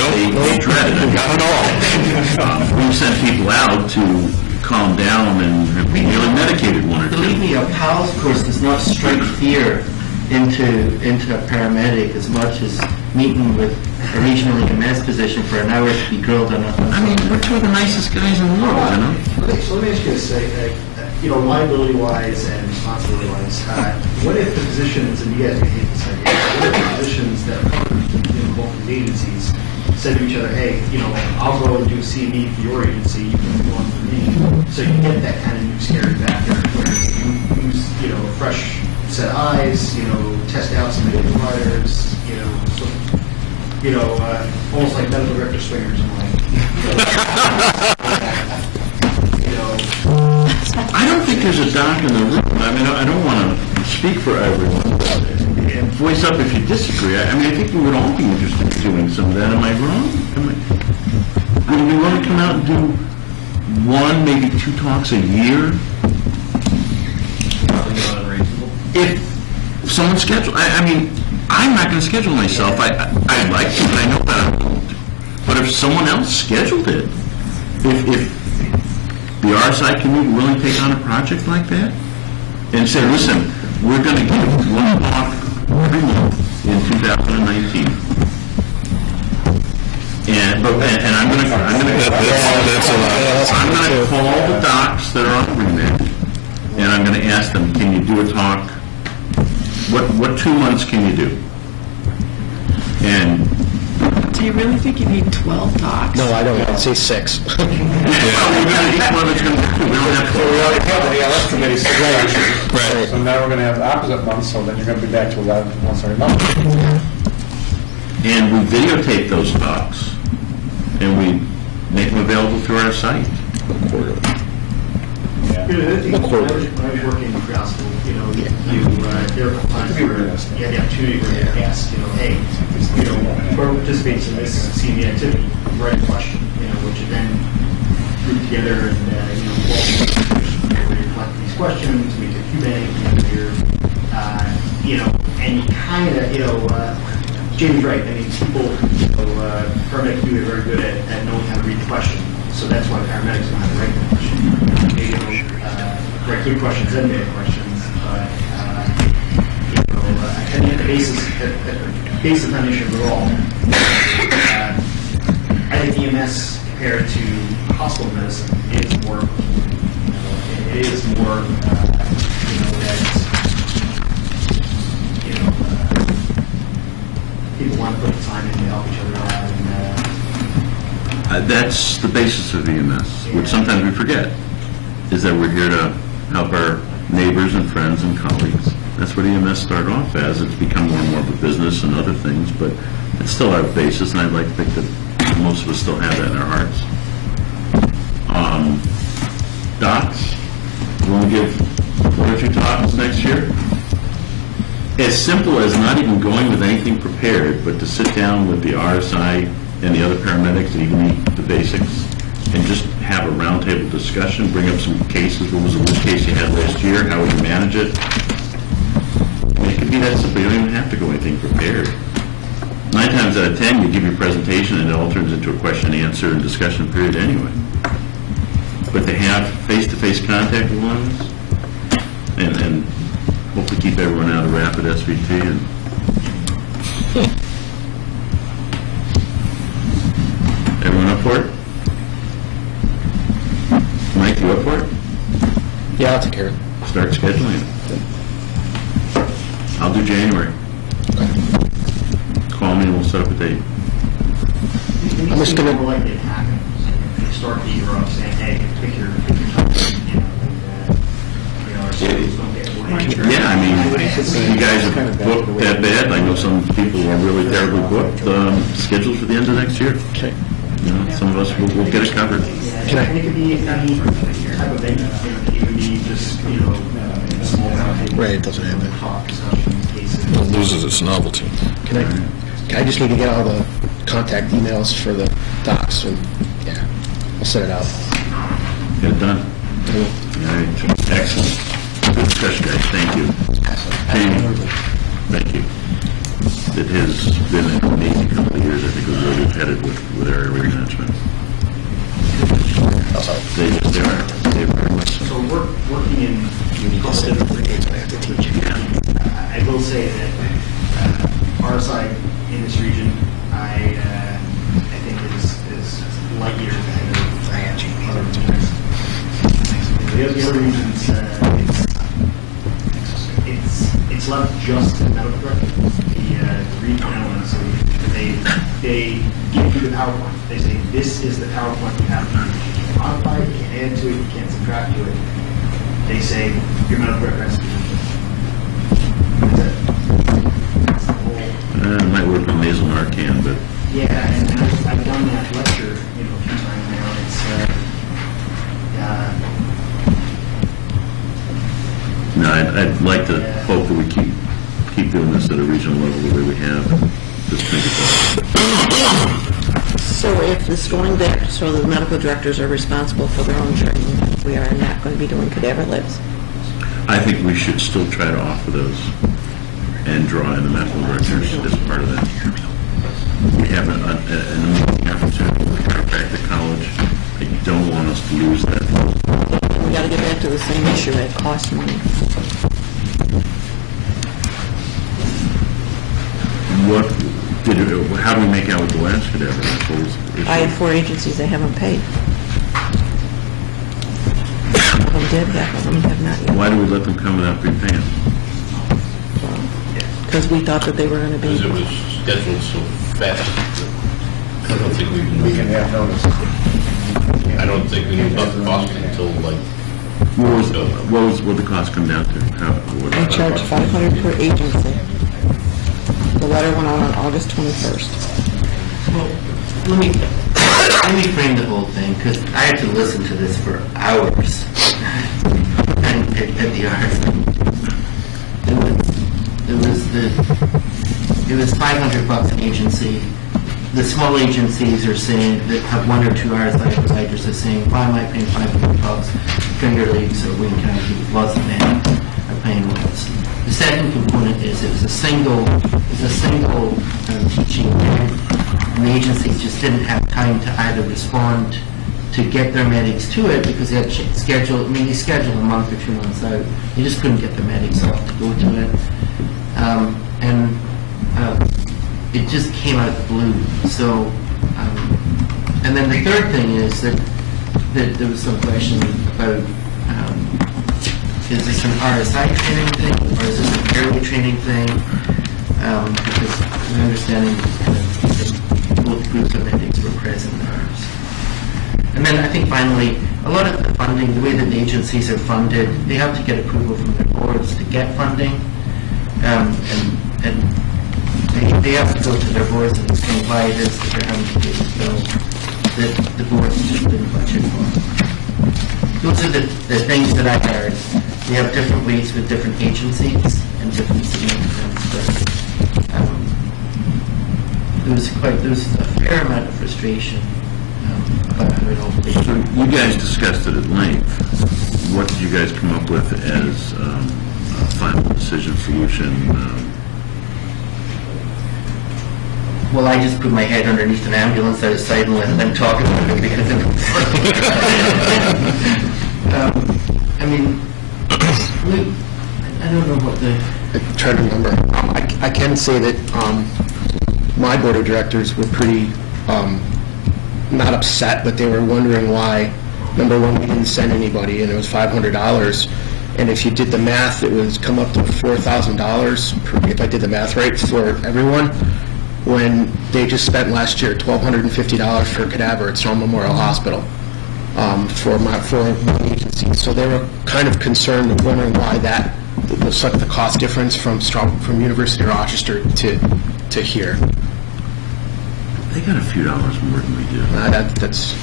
dread it. Not at all. We've sent people out to calm down and have nearly medicated one or Believe two. me, a PALS course does not strike fear into a paramedic as much as meeting with a regional EMS physician for an hour to be grilled on a... I mean, we're two of the nicest guys in the world, So let me ask you this, liability-wise and responsibility-wise, what if the physicians, and you guys may hate this idea, what if the physicians that are both these agencies said to each other, hey, I'll go and do a CME for your agency, you can do one for me, so you get that kind of new scary factor where you use, a fresh set of eyes, test out some of the providers, almost like medical director swingers, I don't think there's a doc in the room. I mean, I don't want to speak for everyone. Voice up if you disagree. I think we would all be interested in doing some of that. Am I wrong? Would we want to come out and do one, maybe two talks a year? Probably not unreasonable. If someone scheduled, I'm not going to schedule myself. I'd like to, but I know that I won't. But if someone else scheduled it, if the RSI committee willing to take on a project like that and say, listen, we're going to give one talk every month in 2019. And I'm going to call the docs that are on remit, and I'm going to ask them, can you do a talk? What 2 months can you do? And Do you really think you need 12 talks? No, I don't. I'd say 6. each one is going to, we don't have So we already have the ALS committee Right. So now we're going to have the opposite month, so then you're going to be back to 11 once every month. And we videotape those talks, and we make them available through our site. When I was working in grad school, there were a couple times where you had the opportunity where you ask, hey, whoever participates in this CME activity, write a question, which you then group together and, where you collect these questions, make a Q&A, and you kind of, Jamie's right, people, paramedics do it very good at knowing how to read the question. So that's why paramedics know how to write the question. They write good questions and bad questions, but I think the basic foundation of it all, I think EMS compared to hospital medicine, it's more, it is more, people want to put the time in to help each other out, and That's the basis of EMS, which sometimes we forget, is that we're here to help our neighbors and friends and colleagues. That's what EMS started off as. It's become more and more of a business and other things, but it's still our basis, and I'd like to think that most of us still have that in our hearts. Docs, you want to give 1 or 2 talks next year? As simple as not even going with anything prepared, but to sit down with the RSI and the other paramedics and even the basics, and just have a roundtable discussion, bring up some cases. What was the worst case you had last year? How would you manage it? I mean, it could be that simple. You don't even have to go anything prepared. 9 times out of 10, you give your presentation and it all turns into a question, answer, and discussion period anyway. But to have face-to-face contact with one of us, and hopefully keep everyone out of rapid SVT, and everyone up for it? Mike, you up for it? Yeah, I'll take care of it. Start scheduling it. I'll do January. Call me and we'll set up a date. I'm just going to more likely to happen. If you start the year off saying, hey, pick your topic, our schedules don't get away. Yeah, I mean, you guys are booked that bad. I know some people are really terribly booked. Schedules for the end of next year. Okay. You know, some of us will get it covered. Can I? And it could be any type of venue. It could be just, a small round. Right, it doesn't have it. Talk, discussions, cases. It loses its novelty. Can I just need to get all the contact emails for the docs, and, yeah, I'll set it out. Get it done. Cool. All right. Excellent. Good discussion, guys. Thank you. Jamie, thank you. It has been an amazing couple of years, I think, of where we've headed with our area management. They very much so. So working in I will say that RSI in this region, I think is light years ahead of other regions. The other regions, it's left just to the medical director, the regional elements. So they give you the PowerPoint. They say, this is the PowerPoint you have to use. You can't modify it, you can't add to it, you can't subtract to it. They say, your medical director has to do this. That's the whole. It might work with nasal Narcan, but Yeah, and I've done that lecture, a few times now. It's, no, I'd like to hope that we keep doing this at a regional level the way we have. Just make it better. So if this going back, so the medical directors are responsible for their own training, we are not going to be doing cadaver lips. I think we should still try to offer those and draw in the medical directors as part of that. We have an amazing opportunity with chiropractic college. I don't want us to lose that. We got to get back to the same issue, it costs money. How do we make out with the last cadaver? I have 4 agencies that haven't paid. Some of them did, half of them have not yet. Why do we let them come without prepaying? Because we thought that they were going to be. Because it was scheduled so fast. I don't think we can have notice. I don't think we knew about the cost until like. What would the cost come down to? We charge $500 per agency. The letter went out on August 21st. Well, let me frame the whole thing, because I had to listen to this for hours at the arts. It was $500 an agency. The small agencies are saying that have 1 or 2 RSI providers are saying, why am I paying $500? Premier Leagues or Wayne County, Waltham are paying less. The second component is it was a single teaching period, and the agencies just didn't have time to either respond to get their medics to it because they had scheduled. I mean, they scheduled a month or 2 months out. They just couldn't get their medics off to go to it, and it just came out of the blue. So And then the third thing is that there was some question about, is this an RSI training thing, or is this an airway training thing? Because my understanding that both groups of medics were present there. And then I think finally, a lot of the funding, the way that the agencies are funded, they have to get approval from their boards to get funding. And they have to go to their boards and explain why it is that they're having to pay the bill that the boards just didn't budget for. Those are the things that I heard. We have different weights with different agencies and different significance, but there was a fair amount of frustration about how it all played So out. you guys discussed it at length. What did you guys come up with as a final decision solution? Well, I just put my head underneath an ambulance outside and let them talk about it because it was I mean, I don't know what the... I'm trying to remember. I can say that my board of directors were pretty, not upset, but they were wondering why, number one, we didn't send anybody, and it was $500. And if you did the math, it would come up to $4,000, if I did the math right, for everyone, when they just spent last year $1,250 for a cadaver at Strong Memorial Hospital for my agency. So they were kind of concerned and wondering why that was such the cost difference from University of Rochester to here. They got a few dollars more than we do. That's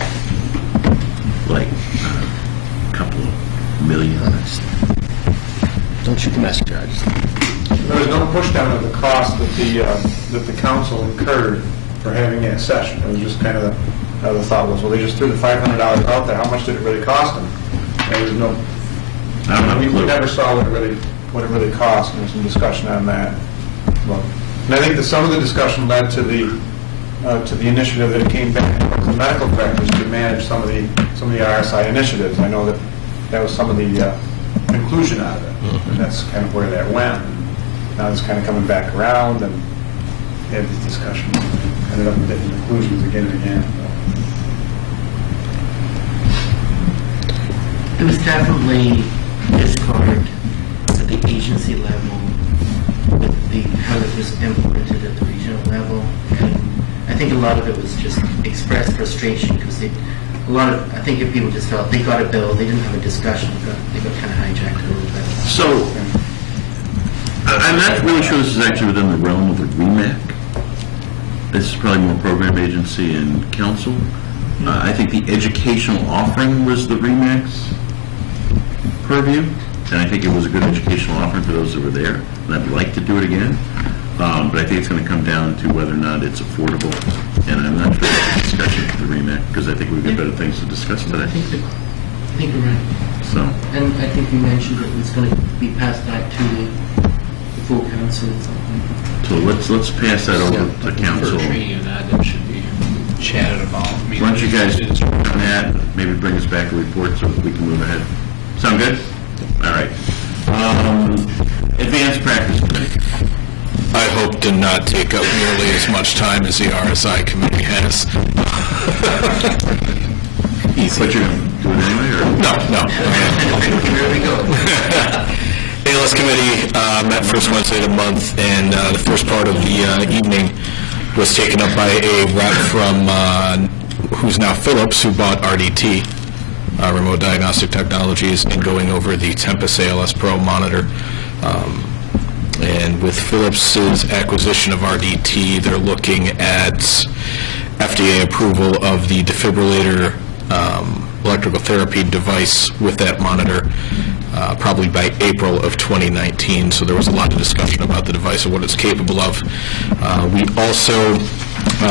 Like a couple of million. Don't shoot the messenger. There was no push down of the cost that the council incurred for having that session. It was just kind of the thought was, well, they just threw the $500 out there. How much did it really cost them? And there was no. I don't know. We never saw what it really cost, and there was some discussion on that. Well, and I think that some of the discussion led to the initiative that came back from the medical directors to manage some of the RSI initiatives. I know that was some of the conclusion out of it, and that's kind of where that went. Now it's kind of coming back around, and we had these discussions, ended up getting conclusions again and again. There was definitely discord at the agency level with how it was implemented at the regional level. And I think a lot of it was just expressed frustration because I think if people just felt they got a bill, they didn't have a discussion, they got kind of hijacked a little bit. So, I'm not really sure this is actually within the realm of a REMAC. This is probably more program agency and council. I think the educational offering was the REMAC's purview, and I think it was a good educational offering for those that were there, and I'd like to do it again. But I think it's going to come down to whether or not it's affordable, and I'm not sure it's a discussion for the REMAC, because I think we've got better things to discuss today. I think you're right. So, And I think we mentioned it was going to be passed back to the full council at some point. so let's pass that over to council. For training and that should be chatted about. I mean, Why don't you guys work on that, maybe bring us back a report so that we can move ahead. Sound good? All right. Advanced practice committee. I hope to not take up nearly as much time as the RSI committee has. But you're going to do it anyway, or? No. Here we go. ALS committee met first Wednesday of the month, and the first part of the evening was taken up by a rep from, who's now Philips, who bought RDT, Remote Diagnostic Technologies, and going over the Tempus ALS Pro monitor. And with Philips's acquisition of RDT, they're looking at FDA approval of the defibrillator electrical therapy device with that monitor probably by April of 2019. So there was a lot of discussion about the device and what it's capable of. We also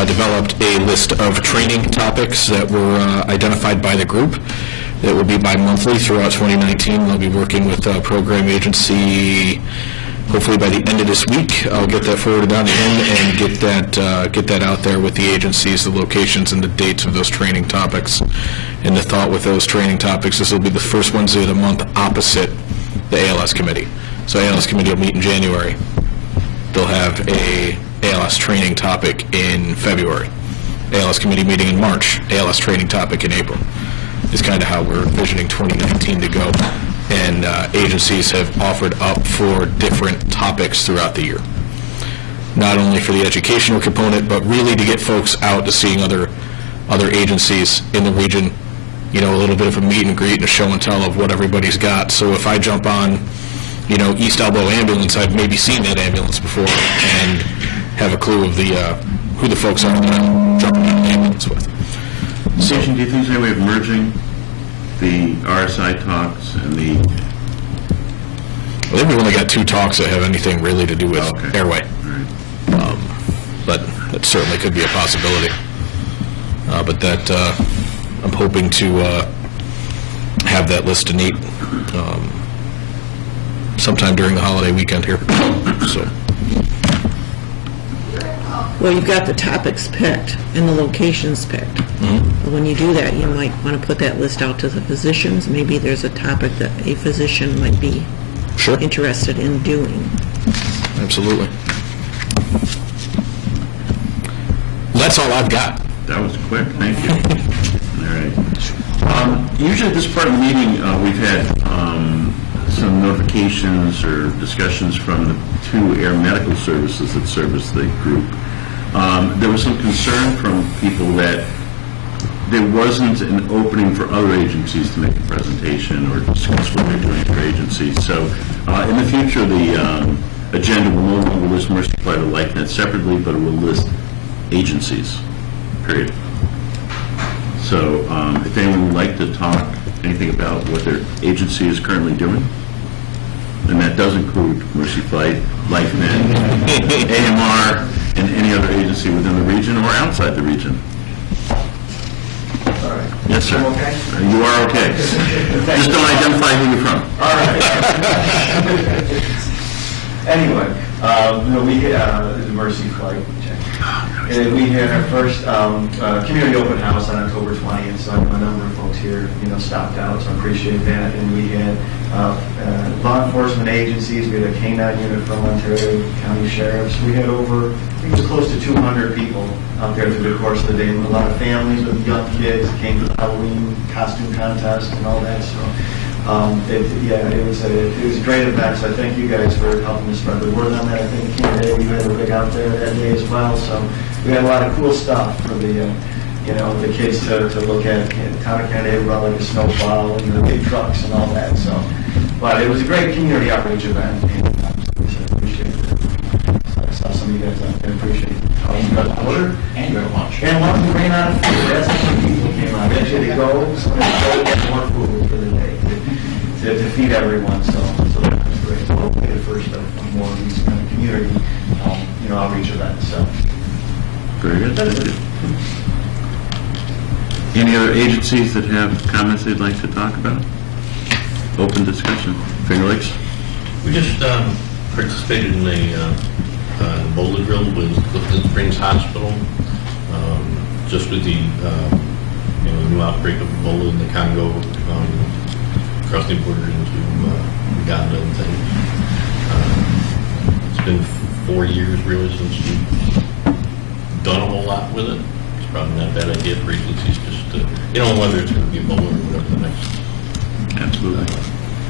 developed a list of training topics that were identified by the group that will be bi-monthly throughout 2019. They'll be working with a program agency hopefully by the end of this week. I'll get that forwarded on to him and get that out there with the agencies, the locations, and the dates of those training topics. And the thought with those training topics, this will be the first Wednesday of the month opposite the ALS committee. So ALS committee will meet in January. They'll have a ALS training topic in February. ALS committee meeting in March, ALS training topic in April, is kind of how we're envisioning 2019 to go. And agencies have offered up for different topics throughout the year. Not only for the educational component, but really to get folks out to seeing other agencies in the region, you know, a little bit of a meet and greet and a show and tell of what everybody's got. So if I jump on, you know, East Elbow Ambulance, I've maybe seen that ambulance before and have a clue of the who the folks are that I'm jumping on the ambulance with. So, Jason, do you think there's any way of merging the RSI talks and the... I think we've only got 2 talks that have anything really to do with airway. But that certainly could be a possibility. But that, I'm hoping to have that list to neat sometime during the holiday weekend here. So. Well, you've got the topics picked and the locations picked. But when you do that, you might want to put that list out to the physicians. Maybe there's a topic that a physician might be interested in doing. Absolutely. That's all I've got. That was quick, thank you. All right. Usually at this part of the meeting, we've had some notifications or discussions from the 2 air medical services that service the group. There was some concern from people that there wasn't an opening for other agencies to make a presentation or discuss what they're doing at their agencies. So in the future, the agenda will no longer list Mercy Flight or LifeNet separately, but it will list agencies, period. So if anyone would like to talk anything about what their agency is currently doing, and that does include Mercy Flight, LifeNet, AMR, and any other agency within the region or outside the region. All right. Yes, sir. I'm okay? You are okay. Just don't identify who you're from. All right. Anyway, we the Mercy Flight. We had our first community open house on October 20th, so a number of folks here, you know, stopped out, so I appreciate that. And we had law enforcement agencies, we had a K-9 unit from Ontario County Sheriffs. We had over, I think it was close to 200 people out there through the course of the day. A lot of families with young kids came to the Halloween costume contest and all that. So it was a great event. So I thank you guys for helping to spread the word on that. I think Canada, you had a big out there that day as well. So we had a lot of cool stuff for the the kids to look at. Town of Canada brought like a snowplow and the big trucks and all that. So, but it was a great community outreach event. And I appreciate it. I saw some of you guys out there. Appreciate it. You got water and your lunch. And lunch ran out of food. That's how many people came out. Eventually they go. So they get more food for the day to feed everyone. So that was great. So hopefully the first of more of these kind of community outreach events. So. Very good. Thank you. Any other agencies that have comments they'd like to talk about? Open discussion. Finger Lakes? We just participated in a Ebola drill with Clifton Springs Hospital, just with the new outbreak of Ebola in the Congo, crossing the border into Uganda and things. It's been 4 years really since we've done a whole lot with it. It's probably not a bad idea for agencies just to, whether it's going to be Ebola or whatever the next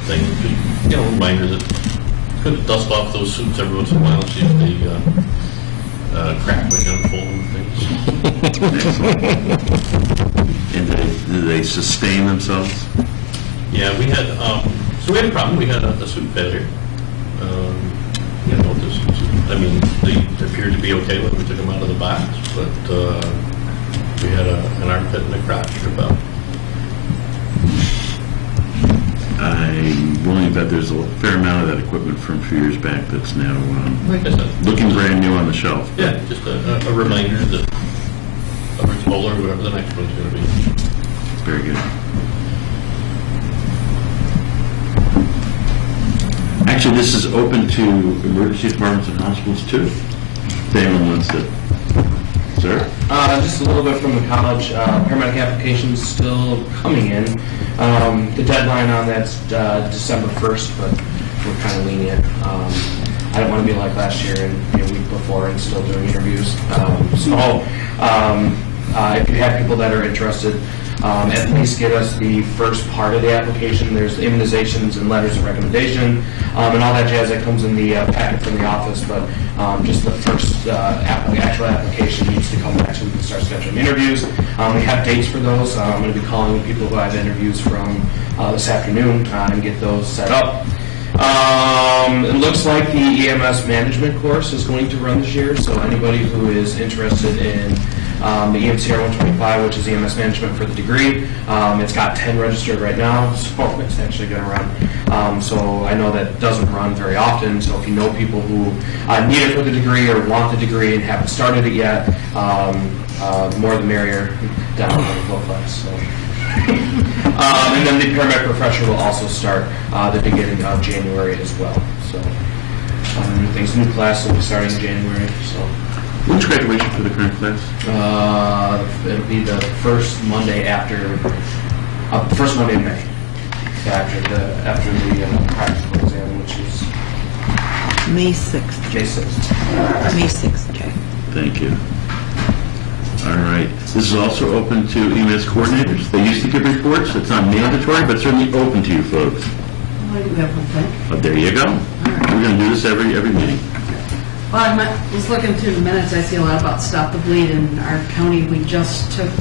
thing. Just, reminder that it's good to dust off those suits every once in a while and see if they crack when you unfold things. And do they sustain themselves? Yeah, we had we had a problem. We had a suit failure. They appeared to be okay when we took them out of the box, but we had an armpit and a crotch about. I'm willing to bet there's a fair amount of that equipment from a few years back that's now looking brand new on the shelf. Yeah, just a reminder that whether it's Ebola or whatever the next one's going to be. Very good. Actually, this is open to emergency departments and hospitals too. If anyone wants to. Sir? Just a little bit from the college. Paramedic applications still coming in. The deadline on that's December 1st, but we're kind of lenient. I don't want to be like last year and a week before and still doing interviews. if you have people that are interested, at least get us the first part of the application. There's immunizations and letters of recommendation, and all that jazz that comes in the packet from the office, but just the first actual application needs to come back so we can start scheduling interviews. We have dates for those. I'm going to be calling people who have interviews from this afternoon and get those set up. It looks like the EMS management course is going to run this year, so anybody who is interested in the EMCR 125, which is EMS management for the degree, it's got 10 registered right now, so it's actually going to run. So I know that doesn't run very often, so if you know people who need it for the degree or want the degree and haven't started it yet, the more the merrier down in the full class. So. And then the paramedic refresher will also start the beginning of January as well. So things, new class will be starting in January. So When's graduation for the current class? it'll be the first Monday after first Monday in May, after the practical exam, which is May 6th. May 6th. May 6th, okay. Thank you. All right. This is also open to EMS coordinators. They used to give reports. It's not mandatory, but certainly open to you folks. I do have one thing. But there you go. We're going to do this every meeting. Well, I was looking through the minutes, I see a lot about Stop the Bleed in our county. We just took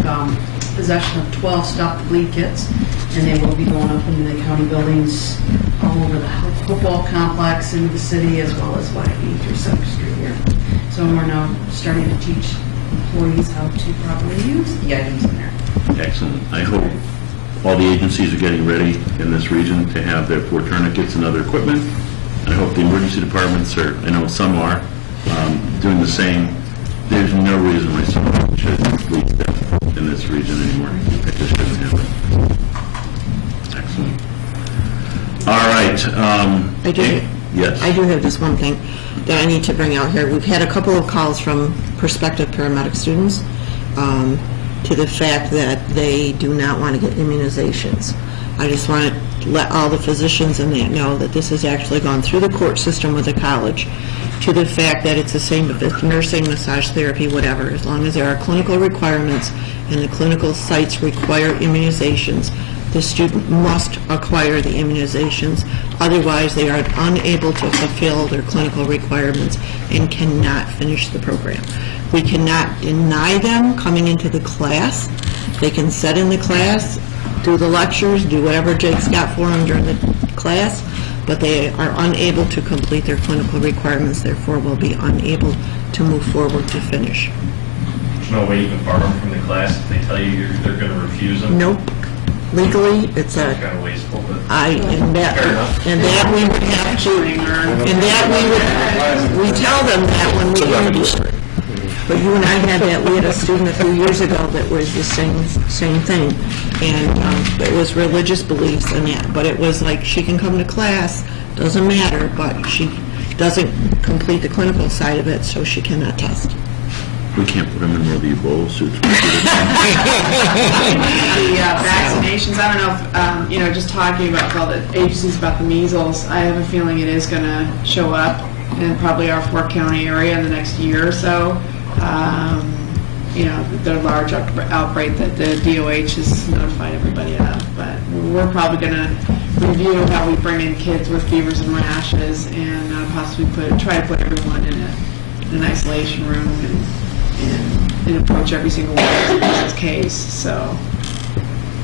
possession of 12 Stop the Bleed kits, and they will be going up into the county buildings all over the football complex, into the city, as well as YB through 7th Street here. So we're now starting to teach employees how to properly use the items in there. Excellent. I hope all the agencies are getting ready in this region to have their poor tourniquets and other equipment. I hope the emergency departments are, I know some are, doing the same. There's no reason why someone should bleed to death in this region anymore. It just shouldn't happen. Excellent. All right. Yes. I do have just one thing that I need to bring out here. We've had a couple of calls from prospective paramedic students to the fact that they do not want to get immunizations. I just want to let all the physicians in that know that this has actually gone through the court system with the college, to the fact that it's the same if it's nursing, massage therapy, whatever. As long as there are clinical requirements and the clinical sites require immunizations, the student must acquire the immunizations. Otherwise, they are unable to fulfill their clinical requirements and cannot finish the program. We cannot deny them coming into the class. They can sit in the class, do the lectures, do whatever Jake's got for them during the class, but they are unable to complete their clinical requirements, therefore will be unable to move forward to finish. There's no way you can bar them from the class if they tell you they're going to refuse them? Nope. Legally, it's a... Kind of wasteful, but... And that we would have to, and that we tell them that when we interview. But you and I had that, we had a student a few years ago that was the same thing. And it was religious beliefs and that, but it was like, she can come to class, doesn't matter, but she doesn't complete the clinical side of it, so she cannot test. We can't put them in one of the Ebola suits. The vaccinations, I don't know if, just talking about all the agencies about the measles, I have a feeling it is going to show up in probably our Fort County area in the next year or so. The large outbreak that the DOH has notified everybody of. But we're probably going to review how we bring in kids with fevers and rashes and possibly try to put everyone in an isolation room and approach every single one as a case. So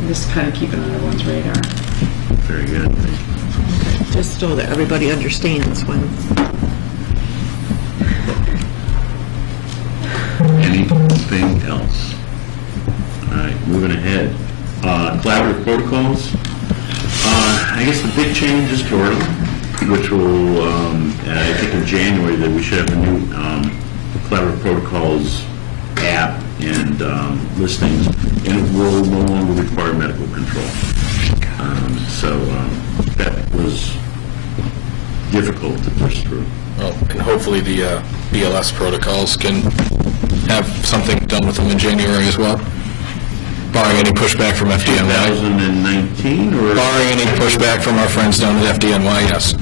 just kind of keep it on everyone's radar. Very good. Okay. Just so that everybody understands when. Anything else? All right, moving ahead. Collaborative protocols. I guess the big change is Torrey, which will, I think in January that we should have a new collaborative protocols app and listings, and it will no longer require medical control. That was difficult to push through. Well, and hopefully the BLS protocols can have something done with them in January as well, barring any pushback from FDNY. 2019, or? Barring any pushback from our friends down at FDNY, yes.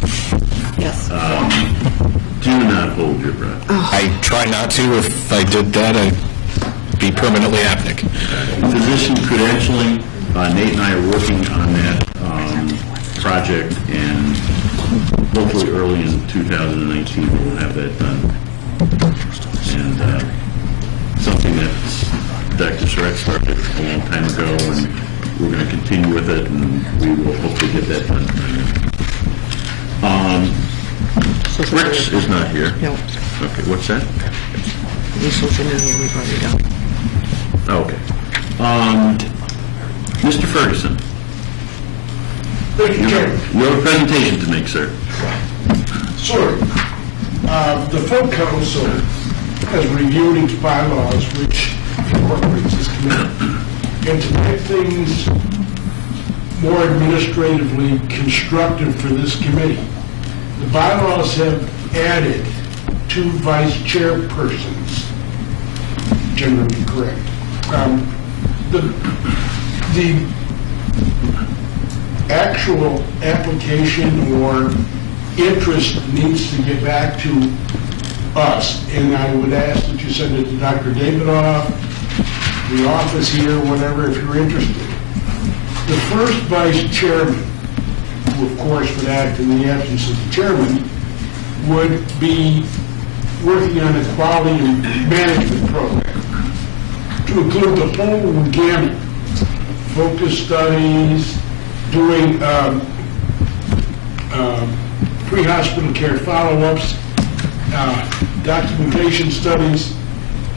Yes. Do not hold your breath. I try not to. If I did that, be permanently APNIC. Physician credentialing, Nate and I are working on that project, and hopefully early in 2019 we'll have that done. And something that Dr. Surratt started a long time ago, and we're going to continue with it, and we will hopefully get that done. Rich is not here. No. Okay, what's that? The social media, we've already done. Okay. Mr. Ferguson. Thank you, Chairman. You have a presentation to make, sir. Sir, the full council has reviewed its bylaws, which incorporates this committee. And to make things more administratively constructive for this committee, the bylaws have added 2 vice chairpersons, generally correct. The actual application or interest needs to get back to us, and I would ask that you send it to Dr. Davidoff, the office here, whatever, if you're interested. The first vice chairman, who of course would act in the absence of the chairman, would be working on a quality management program to include the whole gamut, focus studies, doing pre-hospital care follow-ups, documentation studies,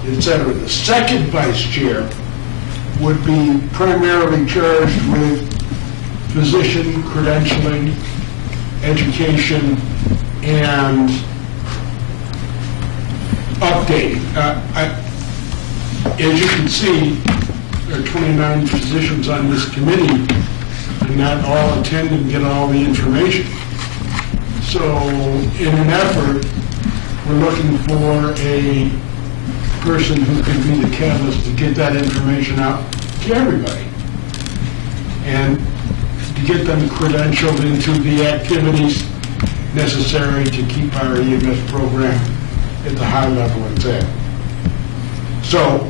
etc. The second vice chair would be primarily charged with physician credentialing, education, and updating. As you can see, there are 29 physicians on this committee, and not all attend and get all the information. So in an effort, we're looking for a person who can be the catalyst to get that information out to everybody and to get them credentialed into the activities necessary to keep our EMS program at the high level it's at. So,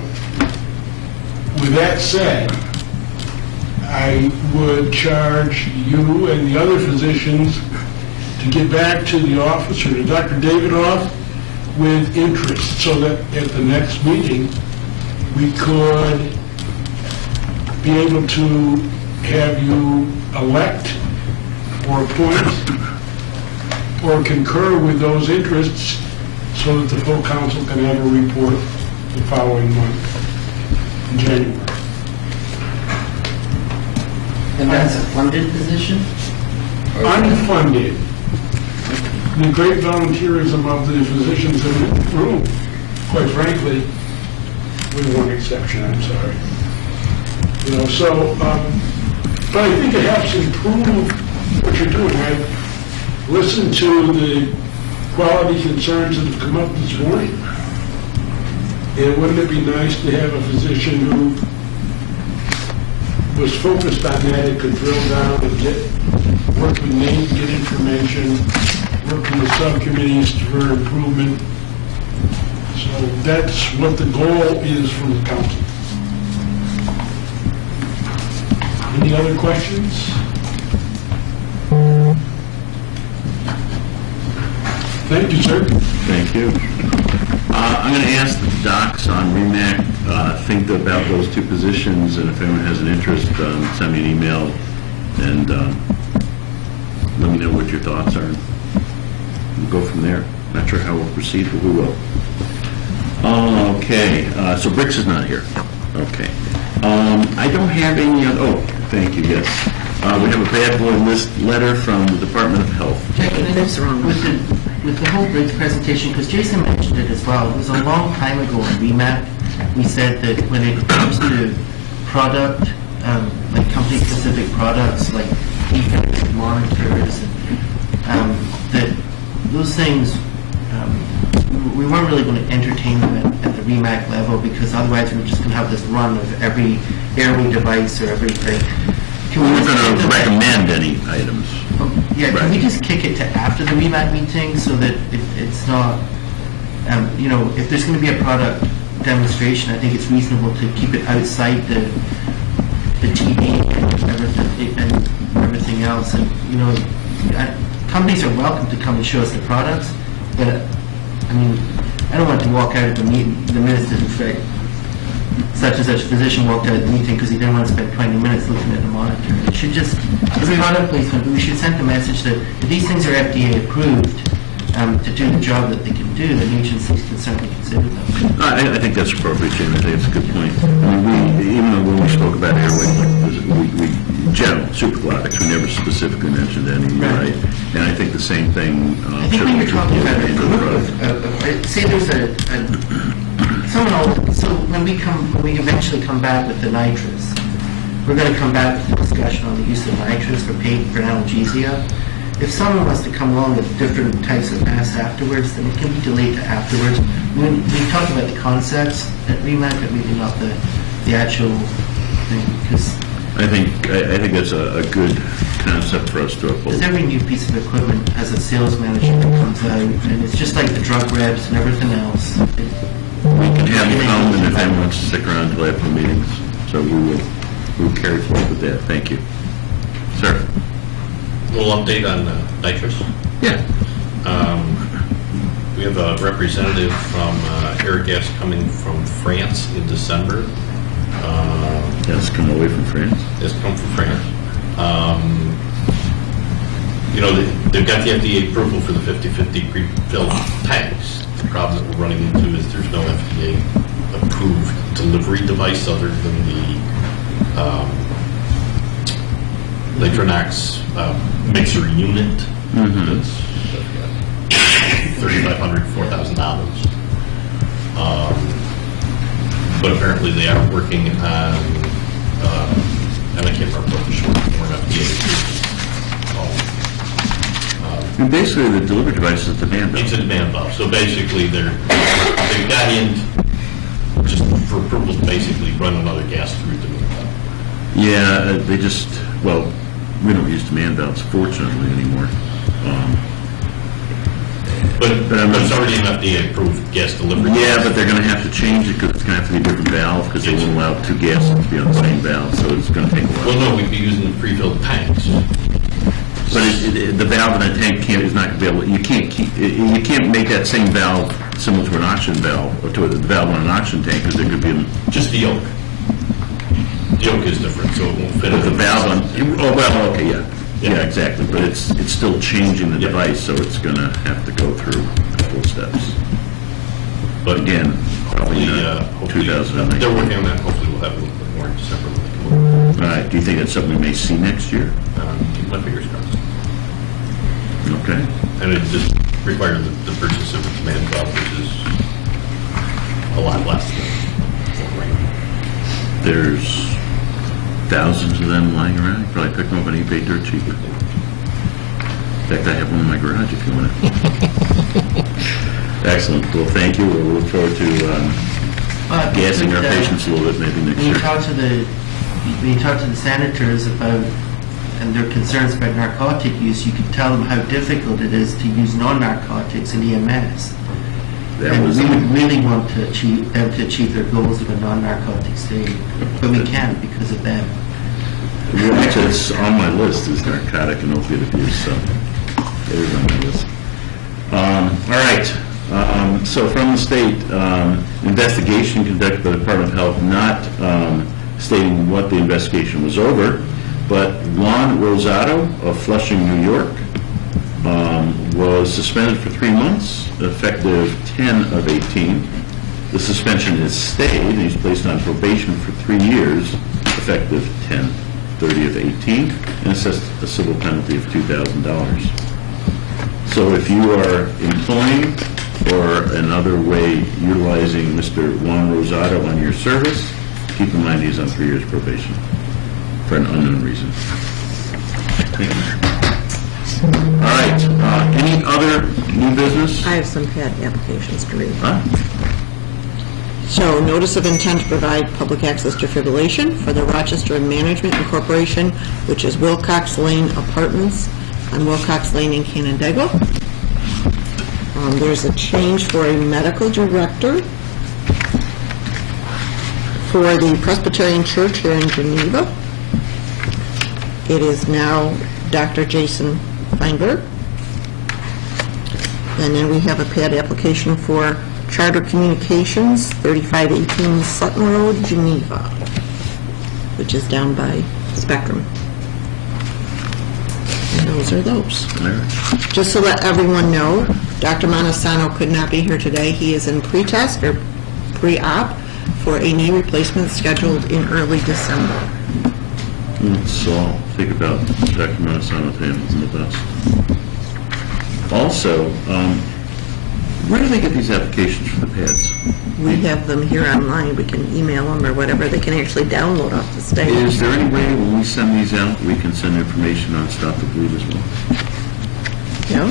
with that said, I would charge you and the other physicians to get back to the office or to Dr. Davidoff with interest, so that at the next meeting, we could be able to have you elect or appoint or concur with those interests, so that the full council can have a report the following month, in January. And that's a funded position? Unfunded. The great volunteerism of the physicians in the room, quite frankly, with one exception, I'm sorry. You know, so, but I think it helps improve what you're doing. I've listened to the quality concerns that have come up this morning. And wouldn't it be nice to have a physician who was focused on that and could drill down and work with Nate, get information, work with the subcommittees for improvement. So that's what the goal is from the council. Any other questions? Thank you, sir. Thank you. I'm going to ask the docs on REMAC, think about those 2 positions, and if anyone has an interest, send me an email and let me know what your thoughts are. We'll go from there. Not sure how we'll proceed, but we will. Okay, so Bricks is not here. Okay. I don't have any other, oh, thank you, yes. We have a bad boy list letter from the Department of Health. That's wrong. With the whole Briggs presentation, because Jason mentioned it as well, it was a long time ago in REMAC, we said that when it comes to product, like company-specific products, like defects, monitors, that those things, we weren't really going to entertain them at the REMAC level, because otherwise we were just going to have this run of every airway device or everything. We weren't going to recommend any items. Yeah, can we just kick it to after the REMAC meeting so that it's not, you know, if there's going to be a product demonstration, I think it's reasonable to keep it outside the TV and everything else. And, you know, companies are welcome to come and show us the products, but, I mean, I don't want to walk out of the meeting the minute that, in fact, such and such physician walked out of the meeting because he didn't want to spend 20 minutes looking at the monitor. It should just, as a product placement, we should send a message that if these things are FDA approved to do the job that they can do, then agencies can certainly consider them. I think that's appropriate, Jim. I think it's a good point. I mean, even though when we spoke about airway, we general supraglottics, we never specifically mentioned any, right? And I think the same thing. I think when you're talking about a group, say there's so when we eventually come back with the nitrous, we're going to come back with a discussion on the use of nitrous for analgesia. If someone wants to come along with different types of masks afterwards, then it can be delayed to afterwards. We talked about the concepts at REMAC, but maybe not the actual thing. Because I think that's a good concept for us to uphold. Because every new piece of equipment has a sales manager that comes out, and it's just like the drug reps and everything else. We can have them come, and if anyone wants to stick around until after the meetings, so we'll carry forward with that. Thank you. Sir? A little update on nitrous. Yeah. We have a representative from Airgas coming from France in December. That's come away from France? It's come from France. You know, they've got the FDA approval for the 50/50 pre-filled tanks. The problem that we're running into is there's no FDA-approved delivery device other than the Litronox mixer unit. That's $3,500, $4,000. But apparently they are working on, and I can't remember what the short form FDA And basically, the delivery device is a demand valve. It's a demand valve. So basically, they've got in just for approval to basically run another gas through the demand valve. Yeah, they just, well, we don't use demand valves, fortunately, anymore. But it's already an FDA-approved gas delivery. Yeah, but they're going to have to change it because it's going to have to be a different valve because they won't allow two gases to be on the same valve, so it's going to take a while. Well, no, we'd be using the pre-filled tanks. But the valve in a tank is not going to be able. You can't make that same valve similar to an oxygen valve or to the valve on an oxygen tank because there could be just the yoke. The yoke is different, so it won't fit. But the valve on. Oh well, okay, yeah, exactly. But it's still changing the device, so it's going to have to go through a couple of steps. But again, probably hopefully 2019. They're working on that. Hopefully, we'll have a little bit more in December when they come over. All right. Do you think that's something we may see next year? Keep my fingers crossed. Okay. And it just required the purchase of a demand valve, which is a lot less than what right now. There's thousands of them lying around. You probably pick them up on eBay dirt cheap. In fact, I have one in my garage if you want it. Excellent. Well, thank you. We'll look forward to gassing our patients a little bit maybe next year. When you talk to the senators about and their concerns about narcotic use, you can tell them how difficult it is to use non-narcotics in EMS. And we would really want to achieve them to achieve their goals of a non-narcotic state, but we can't because of them. Well, actually, it's on my list is narcotic and opiate abuse, so it is on my list. All right. So from the state, investigation conducted by the Department of Health, not stating what the investigation was over, but Juan Rosado of Flushing, New York, was suspended for 3 months, effective 10/18. The suspension is stayed, and he's placed on probation for 3 years, effective 10/30/18, and assessed a civil penalty of $2,000. So if you are employing or another way utilizing Mr. Juan Rosado on your service, keep in mind he's on 3 years probation for an unknown reason. Thank you. All right. Any other new business? I have some PAD applications to read. Huh? So, notice of intent to provide public access defibrillation for the Rochester Management Incorporation, which is Wilcox Lane Apartments on Wilcox Lane in Canandaigua. There's a change for a medical director. for the Presbyterian Church here in Geneva. It is now Dr. Jason Feinberg. And then we have a pad application for Charter Communications, 3518 Sutton Road, Geneva, which is down by Spectrum. And those are those. Just to let everyone know, Dr. Montesano could not be here today. He is in pre-test or pre-op for a knee replacement scheduled in early December. Let's all think about Dr. Montesano in the best. Also, where do they get these applications for the pads? We have them here online. We can email them or whatever. They can actually download off the state. Is there any way when we send these out, we can send information on Stop the Bleed as well? No?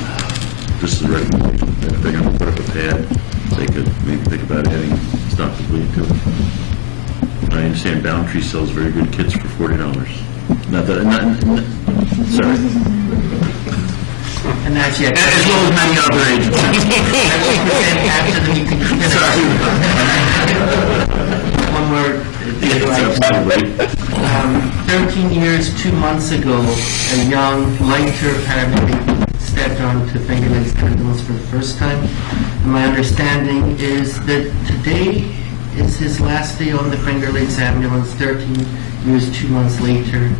Just as a recommendation, that if they're going to put up a pad, they could maybe think about adding Stop the Bleed to it. I understand Boundtree sells very good kits for $40. Sorry. And actually, As well as many other agencies. after the meeting. One more. 13 years, 2 months ago, a young, lighter paramedic stepped onto Finger Lakes ambulance for the first time. And my understanding is that today is his last day on the Finger Lakes ambulance, 13 years, 2 months later.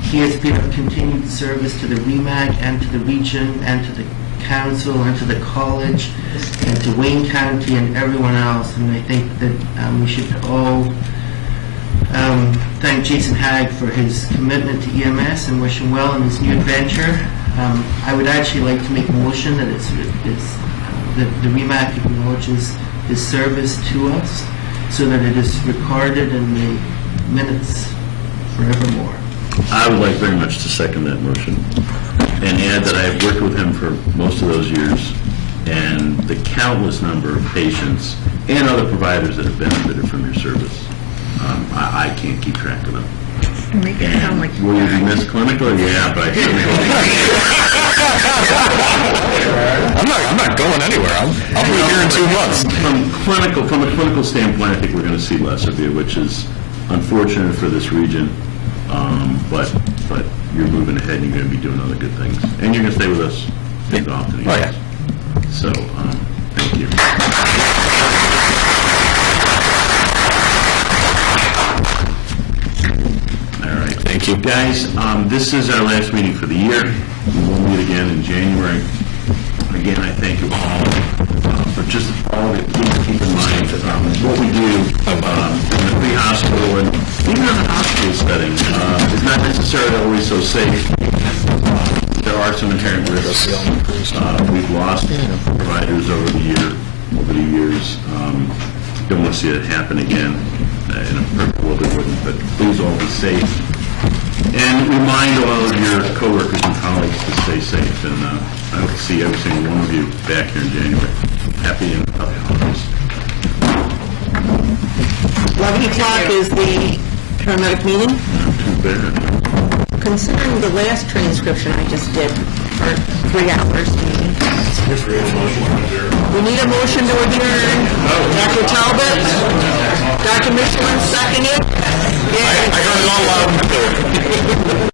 He has been of continued service to the REMAC and to the region and to the council and to the college and to Wayne County and everyone else. And I think that we should all thank Jason Hagg for his commitment to EMS and wish him well in his new adventure. I would actually like to make a motion that that the REMAC acknowledges his service to us so that it is recorded in the minutes forevermore. I would like very much to second that motion and add that I have worked with him for most of those years, and the countless number of patients and other providers that have benefited from your service. I can't keep track of them. Make it sound like Will you be missed clinically? Yeah, but I certainly I'm not going anywhere. I'll be here in 2 months. From a clinical standpoint, I think we're going to see less of you, which is unfortunate for this region. But you're moving ahead and you're going to be doing other good things. And you're going to stay with us as often as you yeah. So, thank you. All right. Thank you. Guys, this is our last meeting for the year. We will meet again in January. Again, I thank you all. But just all of it, please keep in mind what we do in the pre-hospital and even in the hospital setting is not necessarily always so safe. There are some inherent risks. We've lost providers over the years. Don't want to see it happen again. In a perfect world it wouldn't, but please all be safe. And remind all of your coworkers and colleagues to stay safe. And I hope to see every single one of you back here in January. Happy and healthy holidays. 11 o'clock is the paramedic meeting. Not too bad. Considering the last transcription I just did for 3 hours. We need a motion to adjourn. Dr. Talbot? Dr. Michelin, seconded? I heard it all loud and clear.